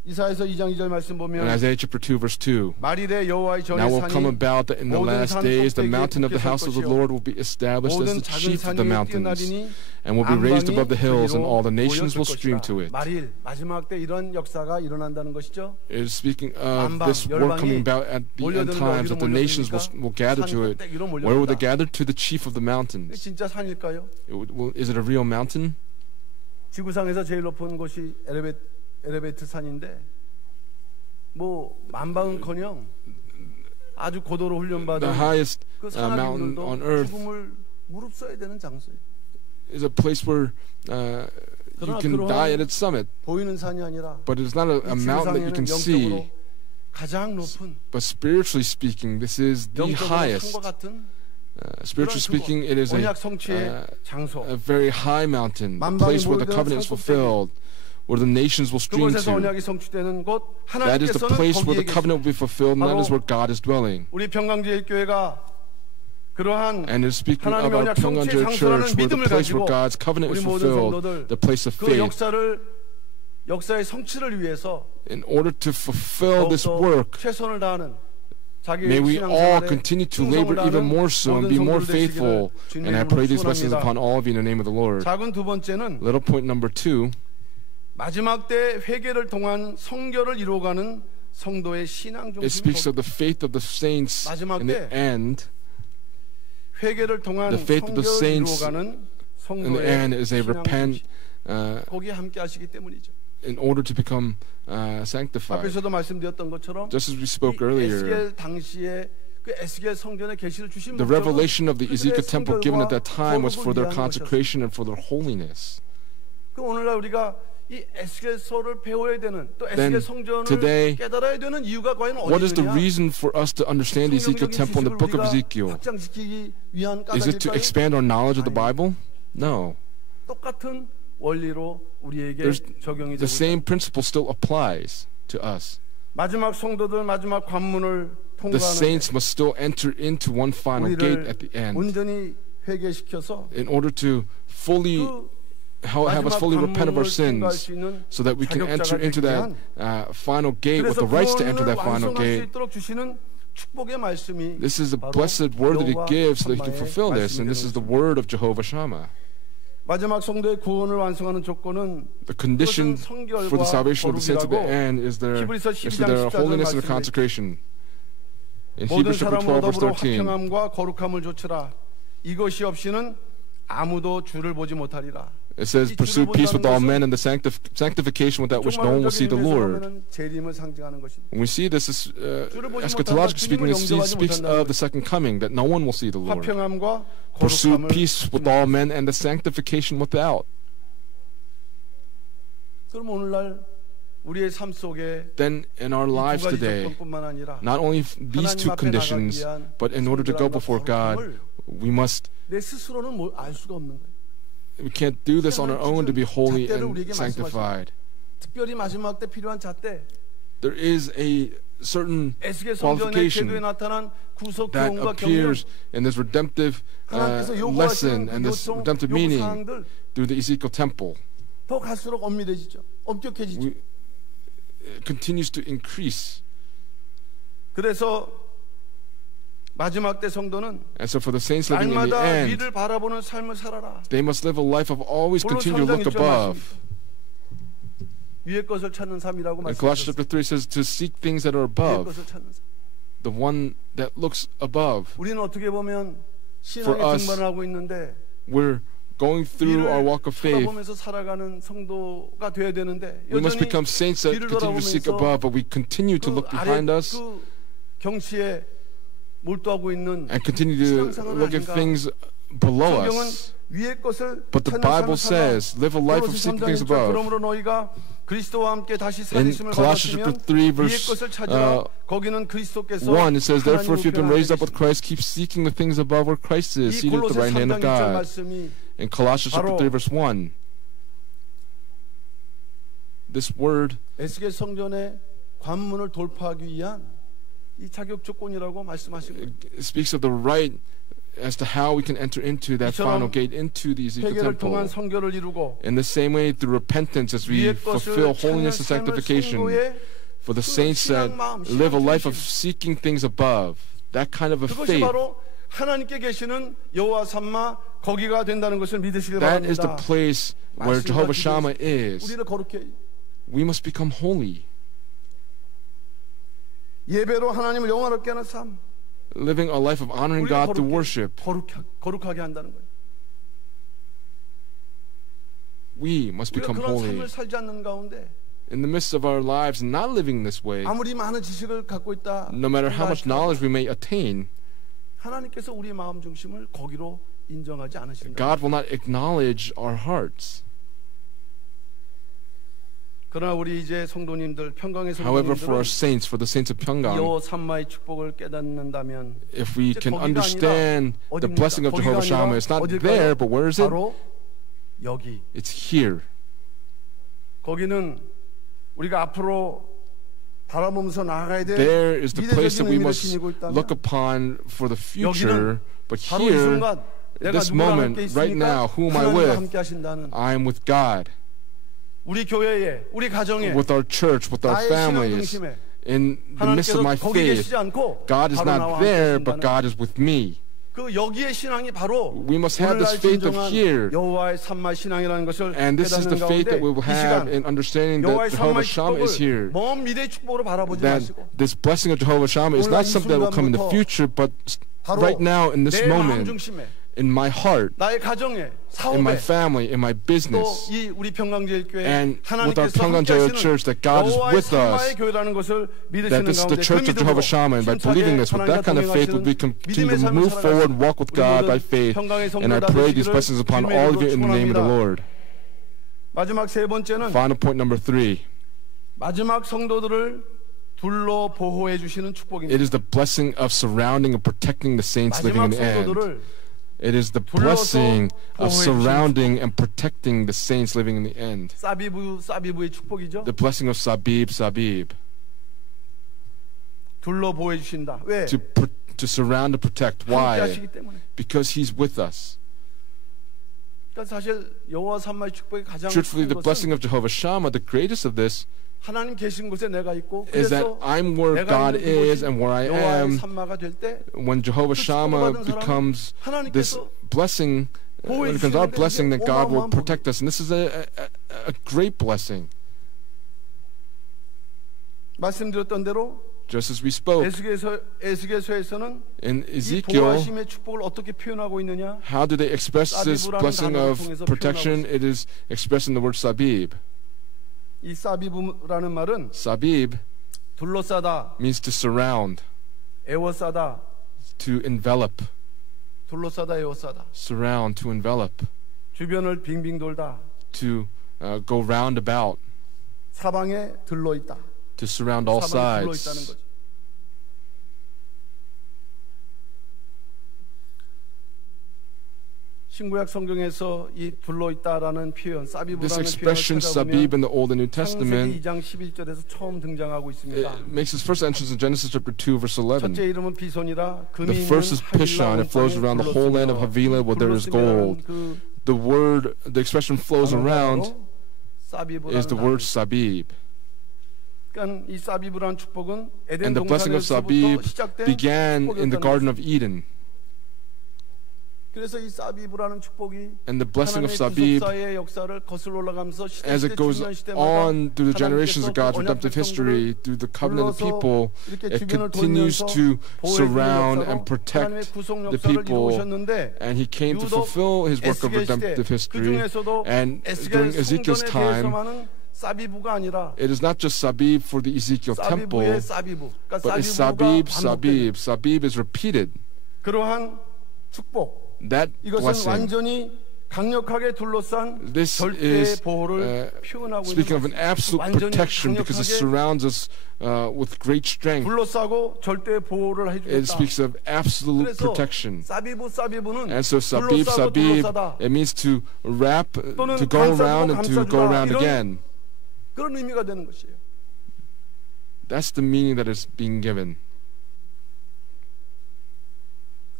이사야서 2장 2절 말씀 In 보면 Isaiah chapter 2 verse 2, 말일에 여호와의 now will come 전의 산이 about that in the 모든 last 산 days the 꼭대기에 mountain of the 굳게 설 house of the 것이요 Lord will be established as 모든 the 작은 chief of 산이 the mountains, 뛰어나리니 and will be raised above the hills, and all the 만방이 nations will 모였을 stream 것이라. to it. 말일 마지막 때 이런 역사가 일어난다는 것이죠. It is speaking of 만방, this work 열방이 coming about at the end 몰려드는 times, 어디로 that the nations 몰려듭니까? will gather 산 to it. 꼭대기로 Where will they 몰려든다. gather? To the chief of the mountains. 진짜 산일까요? Is it a real mountain? 지구상에서 제일 높은 곳이 에레베트 산인데 뭐 만방은커녕 아주 고도로 훈련받은 The highest 그 mountain on 산악인들도 earth 죽음을 무릅써야 되는 장소예요. is a place where you can die at its summit, 보이는 산이 아니라 but it's not a mountain that you can see. 가장 높은 But spiritually speaking, this is the 영적으로 highest. 산과 같은 Spiritually speaking, it is 언약 성취의 장소. a very high mountain, a 만방이 place where the 몰려드는 covenant is 산 꼭대기. fulfilled, where the nations will stream 그곳에서 to. 언약이 성취되는 곳 That is the 하나님께서는 place where 거기에 the covenant will be fulfilled, and that is where God is dwelling. 우리 평강제일교회가 그러한 And it's speaking of 하나님의 our 언약 Pyongyang 성취의 Church, 장소라는 where the 믿음을 place 가지고 where God's covenant 우리 is 모든 fulfilled, 성도들 the place of 그 faith. 역사의 성취를 위해서 In order to fulfill this 더욱더 work, 최선을 다하는 may we all continue to labor even more so and be more faithful. And I pray these blessings upon all of you in the name of the Lord. 작은 두 번째는 Little point number 2, 마지막 때 회개를 통한 성결을 이루어가는 성도의 신앙 it speaks 중심 of the faith of the saints in the end. 회개를 통한 The faith of the 성결을 saints 이루어가는 in the end 성도의 is a 신앙 repent 중심. 거기에 함께 하시기 때문이죠. in order to become sanctified. 앞에서도 말씀드렸던 것처럼 Just as we spoke 이 earlier, 에스겔 당시에 그 에스겔 성전의 계시를 주신 the 목적은 revelation of the Ezekiel 그들의 temple given at that time was 성결과 for their 거룩을 위한 consecration and for their holiness. 그 오늘날 우리가 이 에스겔서를 배워야 되는 또 Then 에스겔 성전을 today, 깨달아야 되는 이유가 과연 What is the 어디냐? reason for us to understand the Ezekiel temple in the book of Ezekiel? 확장시키기 위한 Is it to 까닭일까요? expand our knowledge of the Bible? No. 똑같은 원리로 우리에게 적용이 The 되고 same principle still applies to us. 마지막 성도들 마지막 관문을 The 통과하는 saints must still enter into one final gate at the end. 온전히 회개시켜서 in order to fully have us fully repent of our sins so that we can enter into that final gate with the rights to enter that final gate. This is the blessed word that He gives so that He can fulfill this, and this is the word of Jehovah Shammah. The condition for the salvation of the saints of the end is their holiness and consecration. In Hebrews chapter 12, verse 13, 이것이 없이는 아무도 주를 보지 못하리라. It says, pursue peace with all men and the sanctification without which no one will see the Lord. When we see this, eschatologically speaking, it speaks of the second coming, that no one will see the Lord. Pursue peace with all men and the sanctification without. Then in our lives today, not only these two conditions, but in order to go before God, we can't do this on our own to be holy and sanctified. There is a certain qualification that appears in this redemptive lesson and this redemptive meaning through the Ezekiel temple. It continues to increase. And so for the saints living in the end, they must live a life of always continue to look above. And Colossians chapter 3 says to seek things that are above, the one that looks above. For us, we're going through our walk of faith. We must become saints that continue to seek above, but we continue to look behind us and continue to look at things below us. But the Bible says, live a life of seeking things above. In Colossians chapter 3, verse 1, it says, therefore, if you've been raised up with Christ, keep seeking the things above where Christ is, seated at the right hand of God. In Colossians chapter 3, verse 1, this word speaks of the right as to how we can enter into that final gate, into the Ezekiel temple. In the same way, through repentance, as we fulfill holiness and sanctification, for the saints that live a life of seeking things above, that kind of a faith, that is the place where Jehovah Shammah is. We must become holy. Living a life of honoring God through worship. We must become holy. In the midst of our lives, not living this way, no matter how much knowledge we may attain, God will not acknowledge our hearts. However, for our saints, for the saints of Pyeonggang, if we can understand the blessing of Jehovah Shammah, it's not there, but where is it? It's here. There is the place that we must look upon for the future, but here, this moment, right now, who am I with? I am with God. With our church, with our families, in the midst of my faith, God is not there, but God is with me. We must have this faith of here, and this is the faith that we will have in understanding that Jehovah Shammah is here. That this blessing of Jehovah Shammah is not something that will come in the future, but right now in this moment, in my heart, in my family, in my business, and with our Pyeonggang Jaeil Church, that God is with us, that this is the Church of Jehovah Shammah, and by believing this, with that kind of faith, we continue to move forward and walk with God by faith, and I pray these blessings upon all of you in the name of the Lord. Final point number 3. It is the blessing of surrounding and protecting the saints living in the end. It is the blessing of surrounding and protecting the saints living in the end. The blessing of Sabib. to surround and protect. Why? Because He's with us. 사실 여호와 삼마의 축복이 가장 Truthfully, the 큰 blessing 것은 of Jehovah Shammah, the greatest of this, 하나님 계신 곳에 내가 있고 is that I'm where God is and where I am. When Jehovah Shammah becomes this blessing, when it becomes our blessing, then God will protect us. And this is a great blessing. 말씀드렸던 대로 Just as we spoke, 에스겔서에서는 in 이 Ezekiel, 보호하심의 축복을 어떻게 표현하고 있느냐? how do they express this blessing of protection? It is expressed in the word sabib. 이 사비브라는 말은 Sabib 둘러싸다, means to surround, 에워싸다, to envelop, 둘러싸다, 에워싸다, surround, to envelop, 주변을 빙빙 돌다, to go round about, 사방에 들러 있다, to surround all 사방에 들러 있다는 sides. 거죠. 신구약 성경에서 이 둘러 있다라는 표현, This 사비브라는 표현을 expression, sabib, in the Old and New 창세기 Testament, 2장 11절에서 처음 등장하고 it 있습니다. makes its first entrance in Genesis chapter 2, verse 11. 첫째 이름은 비손이라 금이 The 있는 first is Pishon. It flows 하빌라 around the whole land of Havilah where there is gold. The word, the expression flows around is the word sabib. 그러니까 이 사비브라는 축복은 에덴 And the blessing of 동산에서부터 sabib 시작된 began in the 축복이었다는 Garden 거죠. of Eden. 그래서 이 사비브라는 축복이 And the blessing of 하나님의 sabib, 구속사의 역사를 거슬러 올라가면서 시대 as it goes 중년 시대마다 on through the generations of God's 하나님께서 redemptive history, through the covenant of the people, 이렇게 it 주변을 continues 돌면서 to 보호해주는 surround 역사로 and 하나님의 protect 구속 the 역사를 people. 이루셨는데 And He came to 유독 fulfill His work of 에스겔 시대 redemptive 그 history. 중에서도 And 에스겔 during Ezekiel's 성전에 time, 대해서만은 사비브가 아니라 it is not just sabib for the Ezekiel temple, 사비브의 사비브, 그러니까 but it's 사비브가 sabib, 반복되는 sabib. Sabib is repeated. 그러한 축복. That 이것은 blessing. 완전히 강력하게 둘러싼 This 절대의 is 보호를 표현하고 speaking of an 있는 absolute 완전히 protection because it 강력하게 surrounds us with great strength. 둘러싸고 절대의 보호를 It 해주겠다. speaks of absolute 그래서 protection. 사비브는 And so sabib, 둘러싸고 sabib, 둘러싸다 it means to wrap, 또는 to go around and 감싸주고 to go around 이런 again. 그런 의미가 되는 것이에요. That's the meaning that is being given.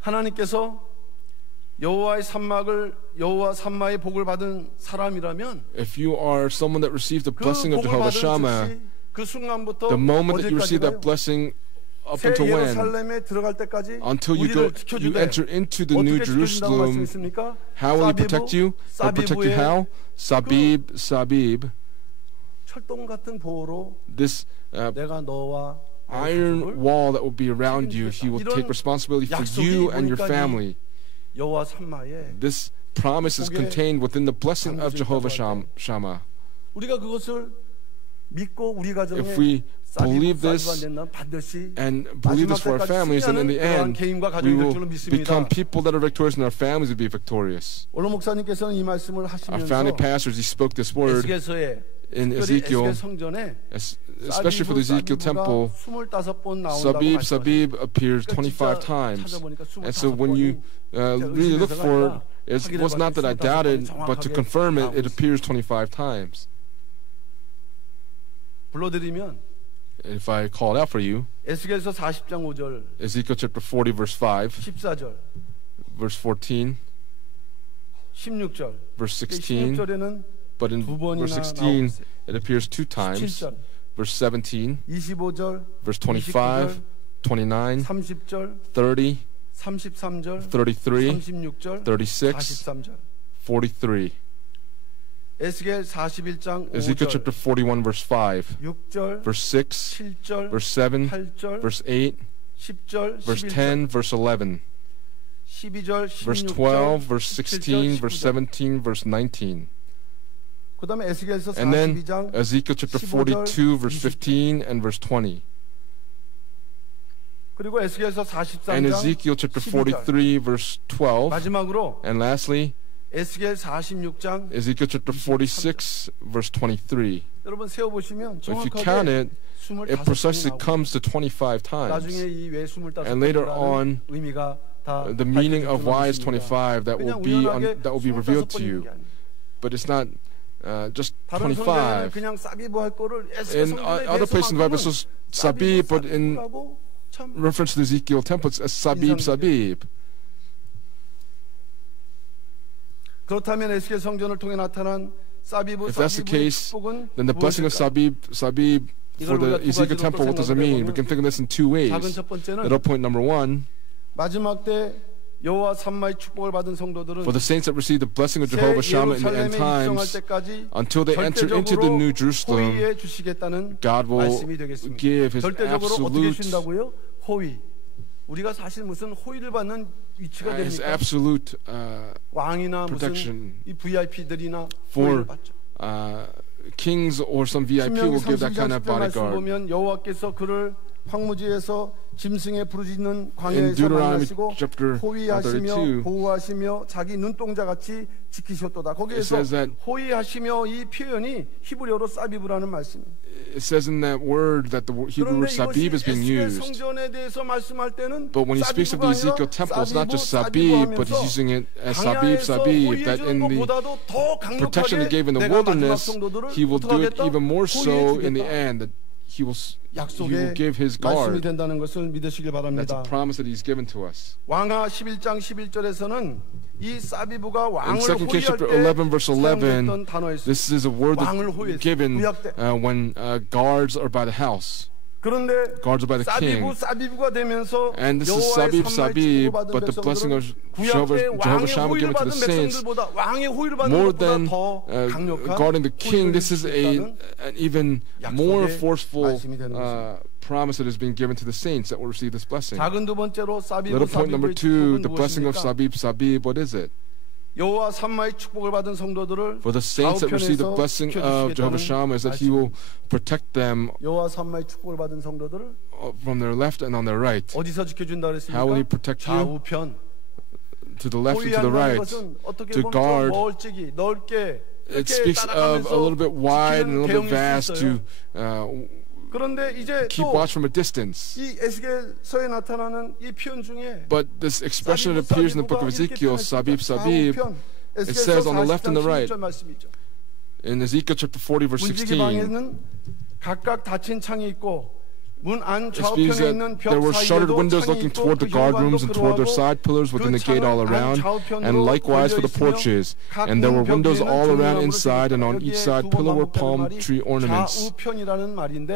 하나님께서 여호와 삼마의 복을 받은 사람이라면 If you are someone that received the 그 blessing of 복을 Jehovah 받은 Shammah, 즉시 그 순간부터 the moment that you receive 어디까지 that blessing up 새 until when? 예루살렘에 들어갈 때까지 Until you 우리를 go, you 지켜주되 enter into the New 어떻게 지켜준다고 Jerusalem. 말씀했습니까? How will He protect you? He'll protect you how? Sabib, sabib. 철동 같은 보호로 This 내가 너와 iron wall that will be around you, He will take responsibility for you and your family. 여호와 삼마의 This promise is contained within the blessing of Jehovah Shammah. 우리가 그것을 믿고 우리 가정에 If we believe this 반드시 and believe this for our families, and in the end, we will become people that are victorious, and our families will be victorious. 올로 목사님께서는 이 말씀을 Our 하시면서 founding pastors, he spoke this word 에스겔서에 in Ezekiel, 성전에 especially for the Ezekiel temple. Sabib appears 25 times. And so when you really look for it, it was not that I doubted, but to confirm it, it appears 25 times. 불러드리면 If I call it out for you, 에스겔서 40장 5절, Ezekiel chapter 40, verse 5, 14절, verse 14, 16절. verse 16, 16절에는 but in verse 16, it appears 2 times. 17절, Verse 17, 25절, verse 25, 29, 30절, 30, 33절, 33, 36절, 36, 43절. 43. 에스겔 41장 Ezekiel 5절, chapter 41, verse 5, 6절, verse 6, 7절, verse 7, 8절, verse 8, 10절, verse 11절, 10, verse 11, 12절, verse 16절, 12, verse 16, 17절, verse 19절. 17, verse 19. 그다음에 에스겔서 And then 42장 Ezekiel chapter 15절, 42, verse 20절. 15 and verse 20. 그리고 에스겔서 And 43장 Ezekiel chapter 12절. 43, verse 12. 마지막으로 And lastly, 에스겔 46장 Ezekiel chapter 46, verse 23. 여러분 세어 보시면 So if you count 정확하게 it, it precisely 25번이 나오고 comes to 25 나중에 times. 이 왜 25번이라는 And later on, 의미가 다 The meaning of why it's 밝혀질 25 that will 그냥 be 우연하게 that will be revealed to 25번인 you. 게 아니에요. But it's not just 다른 성경에는 25. 그냥 사비부 할 거를 에스겔 In 성경에 other places in the Bible, it 대해서만큼은 says sabib, but in 사비부라고 reference to the Ezekiel temple as Sabib, Sabib. 그렇다면 에스겔 성전을 통해 나타난 사비브 If that's the 사비브의 case, 축복은 then the blessing of 무엇일까요? Sabib for the Ezekiel temple, what does it mean? We can think of this in two ways. 작은 첫 번째는 Little point number one, 마지막 때 여호와 삼마의 축복을 받은 성도들은 for the saints that receive the blessing of 새 Jehovah Shammah in the end 예루살렘에 입성할 times, 때까지 until they enter into the 절대적으로 New Jerusalem, 호위해 주시겠다는 God will 말씀이 되겠습니다. give His 절대적으로 어떻게 absolute, 주신다고요? 호위. 우리가 사실 무슨 호위를 받는 위치가 His 됩니까? absolute 왕이나 protection 무슨 이 VIP들이나 for 호위를 받죠. kings or some VIP will 신명기 give that kind 32장 of 10절 말씀 bodyguard. 보면 여호와께서 그를 황무지에서 짐승에 부르짖는 In 광야에서 Deuteronomy 만나시고 chapter 호위하시며 32, 보호하시며 자기 눈동자같이 지키셨도다. it 거기에서 says that 호위하시며 이 표현이 히브리어로 사비브라는 말씀이에요. it says in that word that the Hebrew 그런데 word sabib is being 에스겔 used. 성전에 대해서 말씀할 때는 But when he speaks of the Ezekiel temple, it's not just sabib, but he's using it as sabib, sabib. That in the protection he gave in the wilderness, he will do it even more so in the end. That he will give his 말씀이 guard. 된다는 것을 믿으시길 That's 바랍니다. a promise that he's given to us. 왕하 11장 11절에서는 이 사비브가 In 왕을 2 Kings 호위할 chapter 때 11 verse 11, 사용했던 단어였습니다. this is a word 왕을 that's 호위했어요. given 구약 때. when guards are by the house. 그런데 Guards are by the king. 사비브가 되면서 And this is 여호와의 sabib, 삼마의 sabib, 축복을 받은 but the blessing of 백성들은 구약 때 Jehovah 왕의 Shammah 호위를 given to the 받은 saints, 백성들보다 왕의 호위를 받는 more 것보다 than 더 강력한 guarding the king, this is 호위를 an even more 약속의 forceful 말씀이 되는 것입니다. promise that is being given to the saints that will receive this blessing. 작은 두 번째로 사비브 Little point number 사비브의 two, 축복은 the blessing of 무엇입니까? sabib, sabib, what is it? 여호와 삼마의 축복을 받은 성도들을 For the saints that receive the 좌우편에서 blessing of Jehovah Shammah is that He will protect them 여호와 삼마의 축복을 받은 성도들을 from their left and on their right. 어디서 지켜준다 How will He 그랬습니까? protect you? 좌우편. To the left and to the 호위한다는 right. 것은 어떻게 To 보면 좀 guard. 멀찍이 넓게 It 이렇게 speaks of a little bit wide and a little bit vast to 그런데 이제 keep 또 watch from a distance. 이 에스겔서에 나타나는 이 표현 중에 But this expression that appears in the book of Ezekiel, sabib, sabib, it says on the left and the right. In Ezekiel chapter 40 verse 16, 문지기방에는 각각 닫힌 창이 있고 문 안 it speaks 좌우편에 that 있는 there 벽 were shuttered 사이에도 windows 창이 looking 있고 toward the 그 guard 현관도 rooms and toward their 그러하고 side pillars within 그 the gate 창은 all 안 around, 좌우편으로 and likewise for the 걸려 있으며 porches. 각 And there were 문 windows 벽에는 all around 조명나무로 inside, and on 여기에 each 두 side 번 pillar were 반복되는 palm 말이 tree ornaments. 좌우편이라는 말인데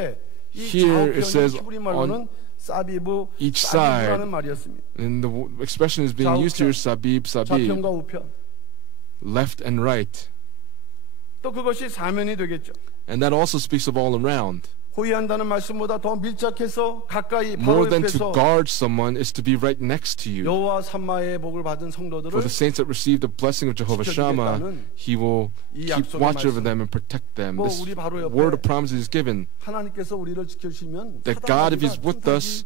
이 Here it says 좌우편이 히브리 말로는 on 사비브 each side. 사비브라는 말이었습니다. And the expression is being used here, sabib, sabib, 좌편과 우편. left and right. 또 그것이 사면이 되겠죠. And that also speaks of all around. 호위한다는 말씀보다 더 밀착해서 가까이 More 바로 than to 옆에서 guard someone is to be right next to you. 여호와 삼마의 복을 받은 성도들을 For the saints that receive the blessing of Jehovah Shammah, He will keep watch over them and protect them. 뭐 This 우리 바로 word 옆에 of promise is given 하나님께서 우리를 지켜주시면 that God, if He's with us,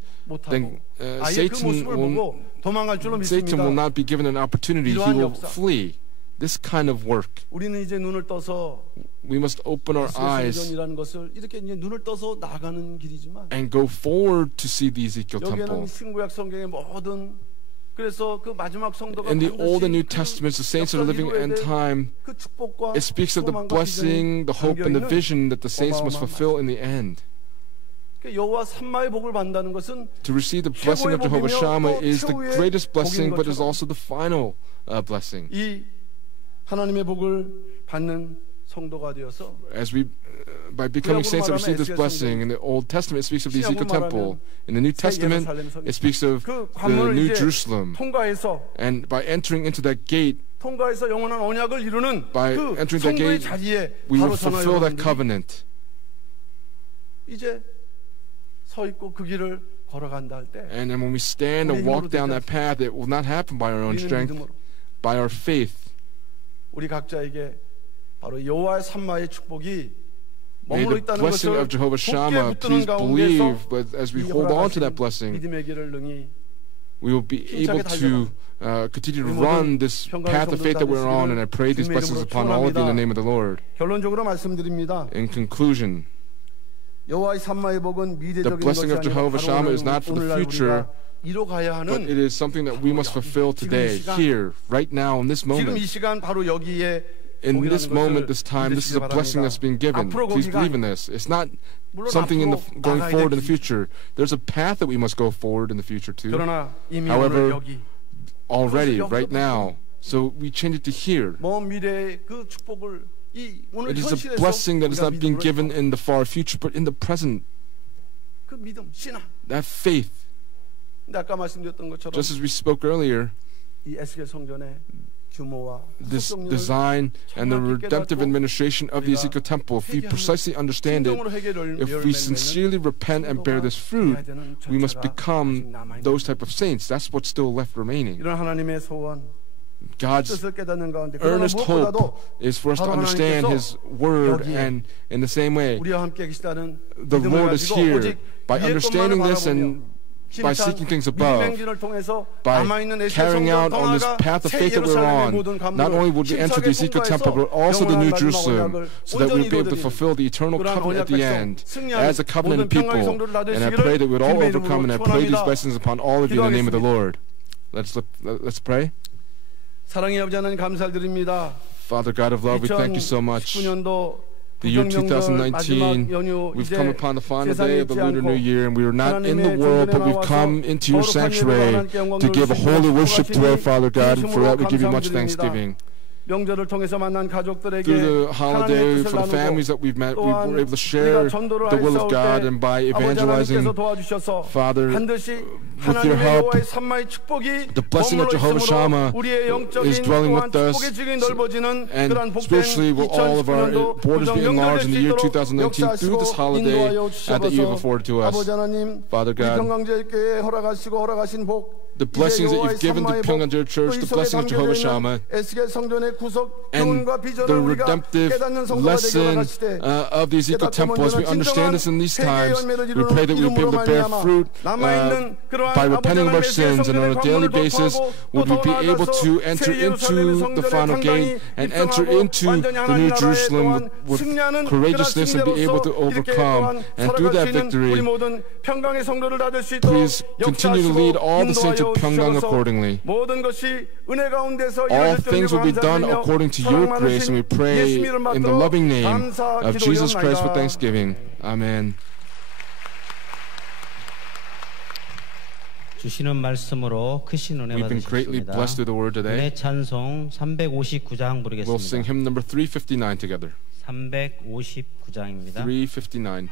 then 아예 그 모습을 보고 도망갈 줄로 Satan will 믿습니다. not be given an opportunity. He 이러한 will 역사. flee. This kind of work. 우리는 이제 눈을 떠서 We must open our eyes 성전이라는 것을 이렇게 이제 눈을 떠서 나가는 길이지만 and go forward to see the Ezekiel 여기에는 temple. 신구약 성경의 모든 그래서 그 마지막 성도가 In the Old and New 반드시 Testaments, the saints that are living in time, 그 축복과 it speaks of the 소망과 blessing, the hope, and the vision that the saints must fulfill in the end. 여호와 삼마의 복을 받는다는 것은 To receive the blessing of Jehovah Shammah is the greatest blessing, but is also the final blessing. 이 하나님의 복을 받는 성도가 되어서 As we, by becoming saints that receive this blessing, in the Old Testament it speaks of the Ezekiel temple. In the New Testament it speaks of the New Jerusalem. 통과해서 And by entering into that gate, 통과해서 영원한 언약을 이루는 by 그 entering that 성도의 gate, 자리에 we will 바로 서나 fulfill that 여러분들이 covenant. 이제 서 있고 그 길을 걸어간다 할 때 And then when we stand and walk down that path, it will not happen by our own 우리는 strength, 믿음으로 by our faith. 우리 각자에게 바로 여호와의 삼마의 축복이 May 머물러 the 있다는 blessing 것을 of Jehovah 굳게 Shammah, 붙드는 please 가운데서 believe, but as we 이 hold on to that 허락하신 blessing, 믿음의 길을 능히 we will be able to continue to run this path of faith that we're on, and I pray these blessings upon all of you in the name of the Lord. 결론적으로 말씀드립니다. In conclusion, 여호와의 삼마의 복은 미래적인 것이 blessing of 아니라 Jehovah Shammah is not for the 오늘날 future, 우리가 이뤄가야 but 하는 it is something that we must fulfill today, here, right now, in this 지금 moment. 이 시간 바로 여기에 in this moment, this time, this is a blessing that's being given. Please believe in this. It's not something going forward in the future. There's a path that we must go forward in the future too. However, already, right now, so we change it to here. It is a blessing that is not being given in the far future, but in the present. That faith. Just as we spoke earlier, this design and the redemptive administration of the Ezekiel temple, if we precisely understand it, if we sincerely repent and bear this fruit, we must become those type of saints. That's what's still left remaining. God's earnest hope is for us to understand His Word, and in the same way, the Lord is here. By understanding this and by seeking things above, by carrying out on this path of faith that we're on, not only would we enter the Ezekiel temple, but also the New Jerusalem, so that we'll be able to fulfill the eternal covenant at the end as a covenant people. And I pray that we'd all overcome, and I pray these blessings upon all of you in the name of the Lord. Let's pray. Father God of love, we thank you so much. The year 2019, we've come upon the final day of the Lunar New Year, and we are not in the world, but we've come into your sanctuary to give a holy worship to our Father God, and for that we give you much thanksgiving. Through the holiday, for the families that we've met, we were able to share the will of God, and by evangelizing, Father, with your help, the blessing of Jehovah Shammah is dwelling with us, and spiritually will all of our borders be enlarged in the year 2019 through this holiday that you have afforded to us. Father God, the blessings that you've given to Pyeongganjeol Church, the blessing of Jehovah Shammah, and the redemptive lesson of the Ezekiel temple. As we understand this in these times, we pray that we will be able to bear fruit by repenting of our sins, and on a daily basis would we be able to enter into the final gate and enter into the New Jerusalem with courageousness and be able to overcome. And through that victory, please continue to lead all the saints of Pyeonggang accordingly. All things will be done according to your grace, and we pray in the loving name of Jesus Christ with thanksgiving. Amen. 주시는 말씀으로 크신 은혜 We've been greatly blessed through the word today. 은혜 찬송 359장 부르겠습니다. We'll sing hymn number 359 together. 359장입니다. 359.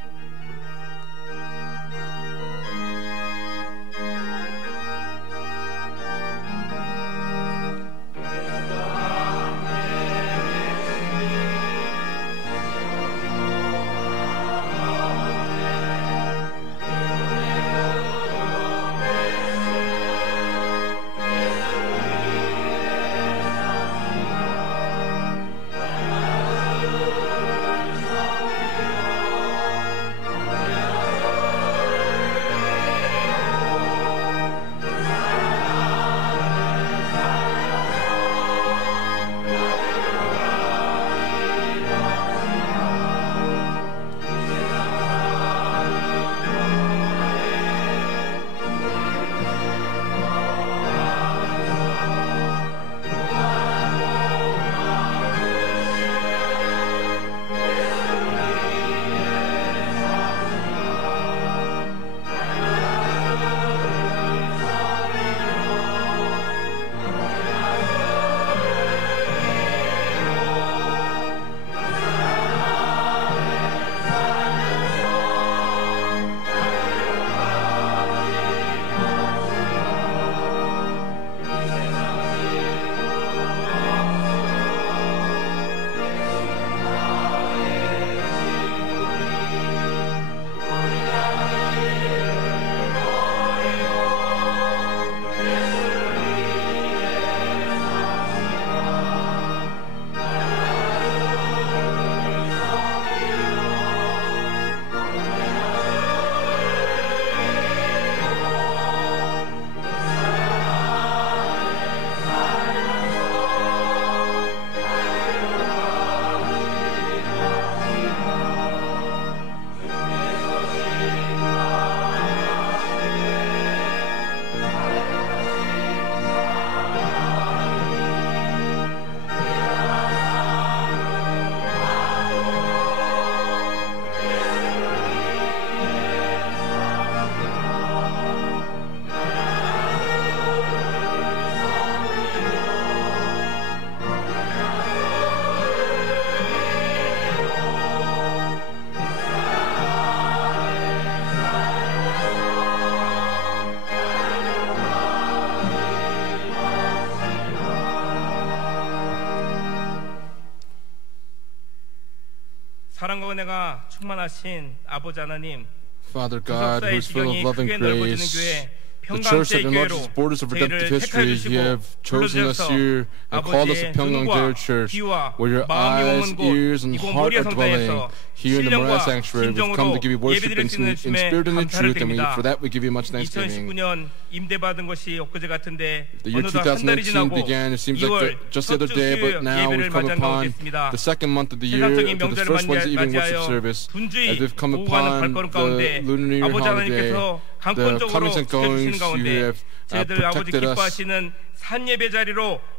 사랑과 은혜가 충만하신 아버지 하나님, Father God, who is full of love and grace, the church that enlarges the borders of redemptive history, you have chosen us here and called us a Pyeonggang Church, where your eyes, ears, and heart are dwelling. Here in the Moriah Sanctuary, we've come to give you worship in spirit and in truth, and for that we give you much thanksgiving. 2019년 임대받은 것이 엊그제 같은데 The year 어느덧 한 달이 2019 지나고 began, it seems 2월 like just the other day, but now we've come upon the second month of the year, to the first Wednesday evening worship service, as we've come upon the Lunar New Year holiday, the comings and goings, you have protected us,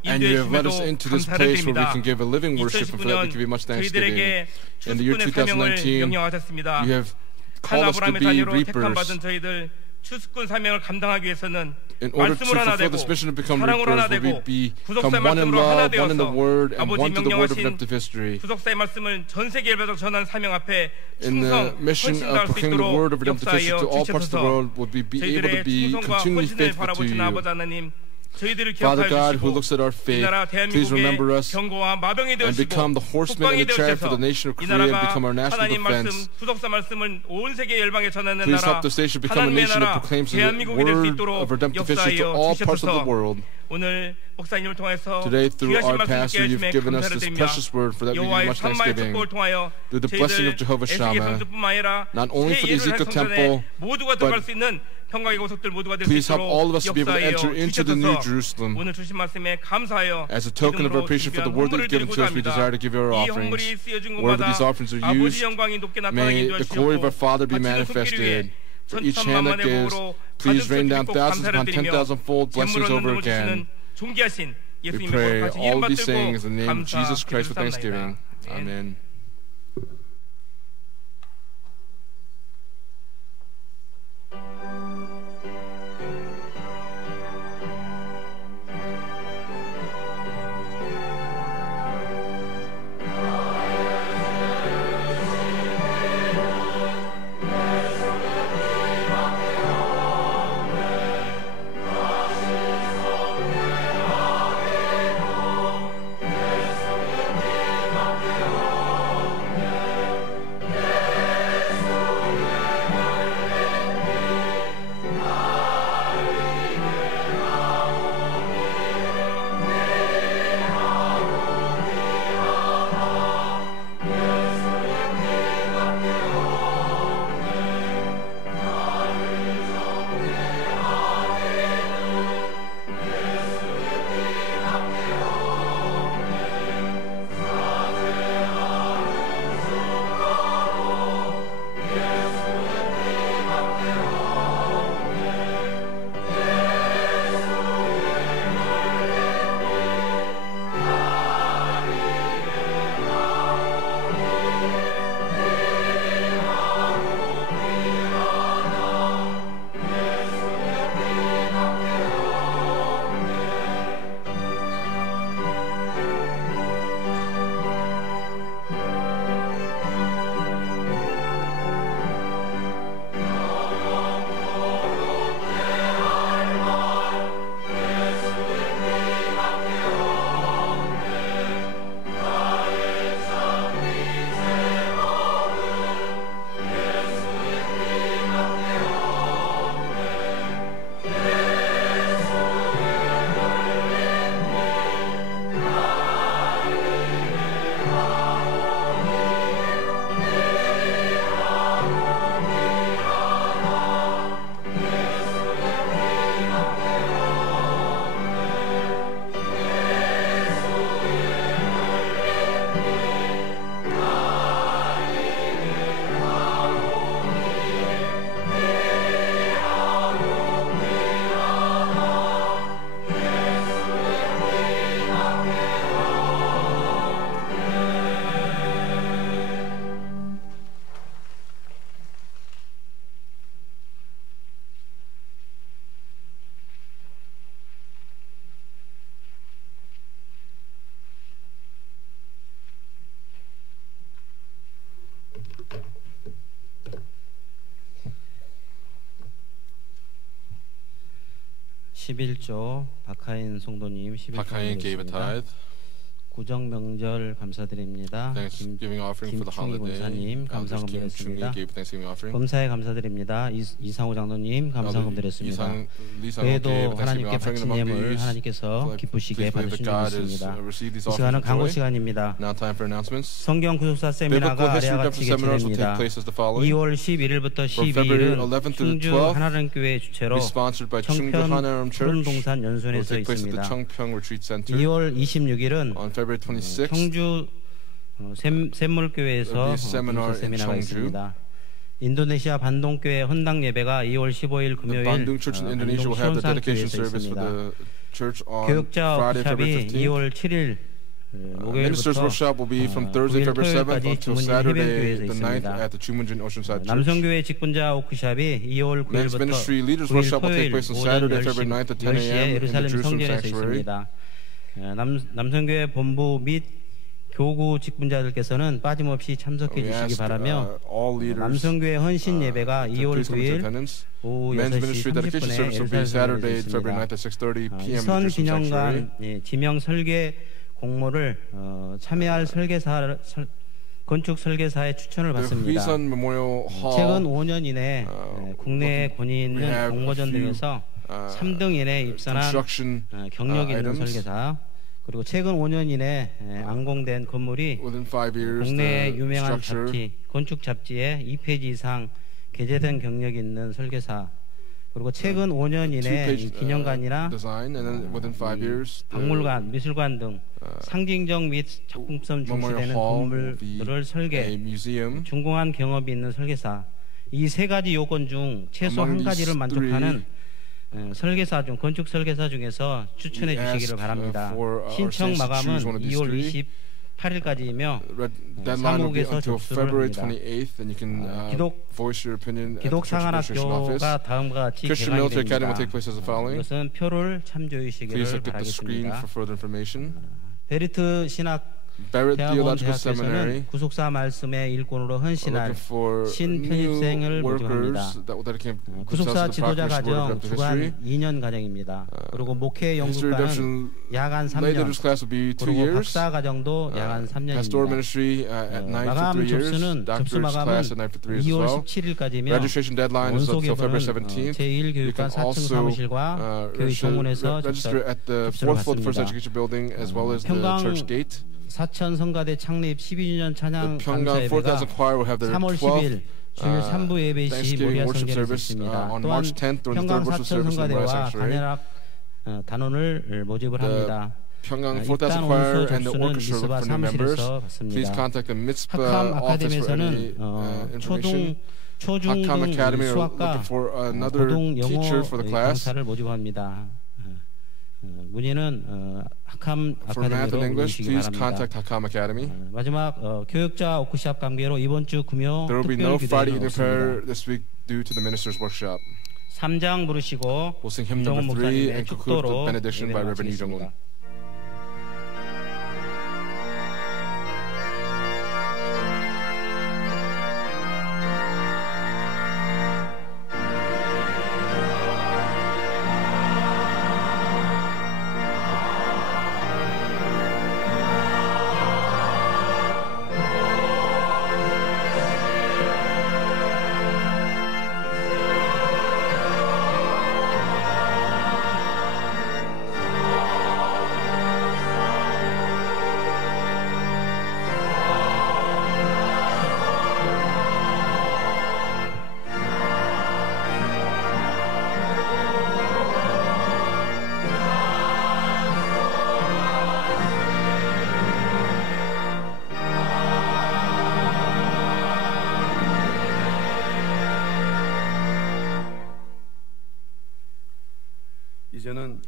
and you have led us into this place where we can give a living worship, and for that we give you much thanksgiving. In the year 2019, you have called us to be reapers. 추수꾼 사명을 감당하기 위해서는 In order to 말씀으로 하나 fulfill 되고 this mission to become 사랑으로 하나 reapers, 되고 we become 구속사의 one in 말씀으로 하나 love, one in the 되어서 word, and 아버지 one to the word of 명령하신 redemptive history. 구속사의 말씀을 전 세계 열배로 전하는 사명 앞에 In the 충성, mission 헌신 of 다할 수 proclaiming the 있도록 word of redemptive history to all parts of the 역사하여 world, would we be able to 저희들의 be 충성과 continually 헌신을 faithful to 바라보시는 아버지 you. 하나님, 저희들을 Father 기억하여 God, who 주시고 looks at our 이 faith, 나라 please remember 대한민국의 us 경고와 마병이 and 되시고 become the horsemen 국방이 and the chariot for 되셔서 the nation of 이 Korea and 나라가 become our national 하나님 말씀, defense. 구속사 말씀을 온 세계 열방에 전하는 Please 나라, help the nation become a 하나님의 nation that 나라, proclaims the 대한민국이 될 수 word 있도록 of redemptive history to 역사하여 all parts of the 주셔서 world. 오늘 목사님을 통해서 Today, through 귀하신 our 말씀 pastor, 듣게 you've 해주심에 given us 감사를 this 드리며 precious word. For that, we give you 여호와의 much 산마의 thanksgiving. 축복을 통하여 Through the blessing of Jehovah 에스겔 Shammah, 성전뿐만 아니라 not only for the 새 Ezekiel 예루살렘 temple, 성전에 모두가 들어갈 수 있는 평강의 고속들 모두가 될 수 please help all of 있도록 us to be able to 역사하여 enter into the New 주셔서 Jerusalem. 오늘 주신 말씀에 감사하여 As a token of our appreciation for the word that you've given to us, we desire to give you our 이 offerings. 헌물이 쓰여진 Wherever 곳마다 these offerings are 아버지 used, 영광이 높게 나타나게 may 인도해 the glory of our 주시고 Father be 바치는 손길 manifested. 위에 For each hand that gives, please rain down thousands upon 10,000-fold blessings over again. 존귀하신 We 예수님의 pray 거룩하신 all 이름 these things in the name of 받들고 Jesus Christ with thanksgiving. 감사합니다. Amen. (11조) 박하인 성도님 Bakhain gave a tithe. 구정명절 감사드립니다. Thanksgiving offering for the 김충희 holiday. 권사님 감사금 드렸습니다. gave Thanksgiving offering. 검사에 감사드립니다. 이상호 장로님 감사금 드렸습니다. 외에도 하나님께 바친 예물 하나님께서 기쁘시게 받으신 줄 믿습니다. 이 시간은 광고 시간입니다. Now time for announcements. 성경 구속사 세미나가 아래와 같이 개최됩니다. 2월 11일부터 12일은 충주 하나름교회 주최로 청평 푸른동산 연수원에서 있습니다. 2월 26일은 청주 샘물교회에서 세미나가 있습니다. 인도네시아 반동교회 헌당 예배가 2월 15일 금요일 안동시온산교회에서 있습니다. 교역자 워크숍이 2월 7일 Ministers' workshop will be from Thursday, February 7th until Saturday, the 9th at the Jumunjin Oceanside Church. 남성교회 직분자 워크숍이 2월 9일부터 Ministry Leaders' Workshop will take place on Saturday, February 9th at 10 a.m. in the Jerusalem Sanctuary. 남성교회 본부 및 교구 직분자들께서는 빠짐없이 참석해 주시기 바라며 남성교회 헌신 예배가 2월 9일 오후 6시 30분에 예루살렘에 있습니다. 선 기념관 지명 설계 공모를 참여할 설계사 건축 설계사의 추천을 받습니다. 최근 5년 이내 국내에 권위 있는 공모전 등에서 3등 이내에 입선한 경력 있는 설계사, 그리고 최근 5년 이내 안공된 건물이 국내의 유명한 잡지, 건축 잡지에 2페이지 이상 게재된 경력이 있는 설계사, 그리고 최근 5년 이내 기념관이나 박물관, 미술관 등 상징적 및 작품성 중시되는 건물들을 설계, 준공한 경험이 있는 설계사, 이 세 가지 요건 중 최소 한 가지를 만족하는 설계사 중 건축 설계사 중에서 추천해 주시기를 바랍니다. 신청 마감은 2월 28일까지이며 사무국에서 접수를 합니다. 기독 상한학교가 다음과 같이 개관이 됩니다. 이것은 표를 참조해 주시기를 바라겠습니다. 베르트 신학 대학원 대학에서는 구속사 말씀의 일꾼으로 헌신할 신편입생을 모집합니다. 구속사 지도자 과정 주간 2년 과정입니다. 그리고 목회 연구과는 야간 3년, 그리고 박사 과정도 야간 3년입니다. 마감 접수는 접수 마감은 2월 17일까지며 원소개본은 제1교육관 4층 사무실과 교회 정문에서 접수를 받습니다. 평강 사천 성가대 창립 12주년 찬양 감사 예배가 3월 10일 주일 3부 예배 시 모리아 성전에서 있습니다. 또한 평강 사천 성가대와 단연학 단원을 모집을 합니다. 입단 원서 접수는 미스바 사무실에서 받습니다. 학함 아카데미에서는 초중등 수학과 고등 영어 강사를 모집합니다. 문의는 학함 아카데미로 오시기 바랍니다. 마지막 교역자 워크숍 관계로 이번 주 금요 특별 기도회가 없습니다. 3장 부르시고 이정훈 목사님의 축도로 예배를 마치겠습니다.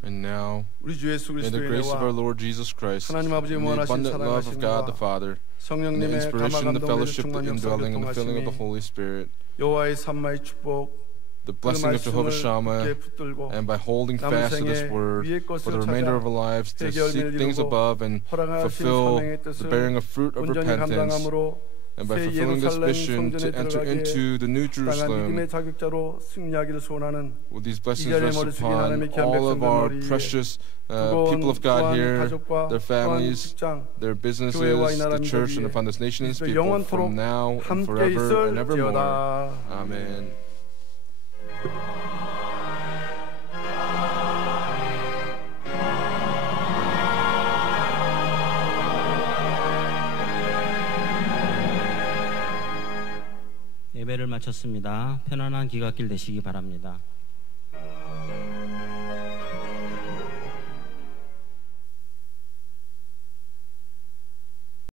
And now, 우리 주 예수 in the 그리스도의 grace of our 은혜와 Lord Jesus Christ, 하나님 아버지의 and the 무한하신 abundant love of God the 사랑하심과 Father, and the 성령님의 inspiration, 감화 the 감동의 fellowship, the 충만 역사를 indwelling, and the filling of the 통하심이 Holy Spirit, 여호와의 산마의 축복, the blessing of Jehovah Shammah, and by holding fast to this word for the remainder of our lives to seek things above and fulfill the bearing of fruit of repentance, And by fulfilling this mission to enter into the New Jerusalem, these blessings rest upon all of our precious people of God here, their families, their businesses, the church, and upon this nation and people from now and forever and evermore. Amen. 예배를 마쳤습니다. 편안한 귀갓길 되시기 바랍니다.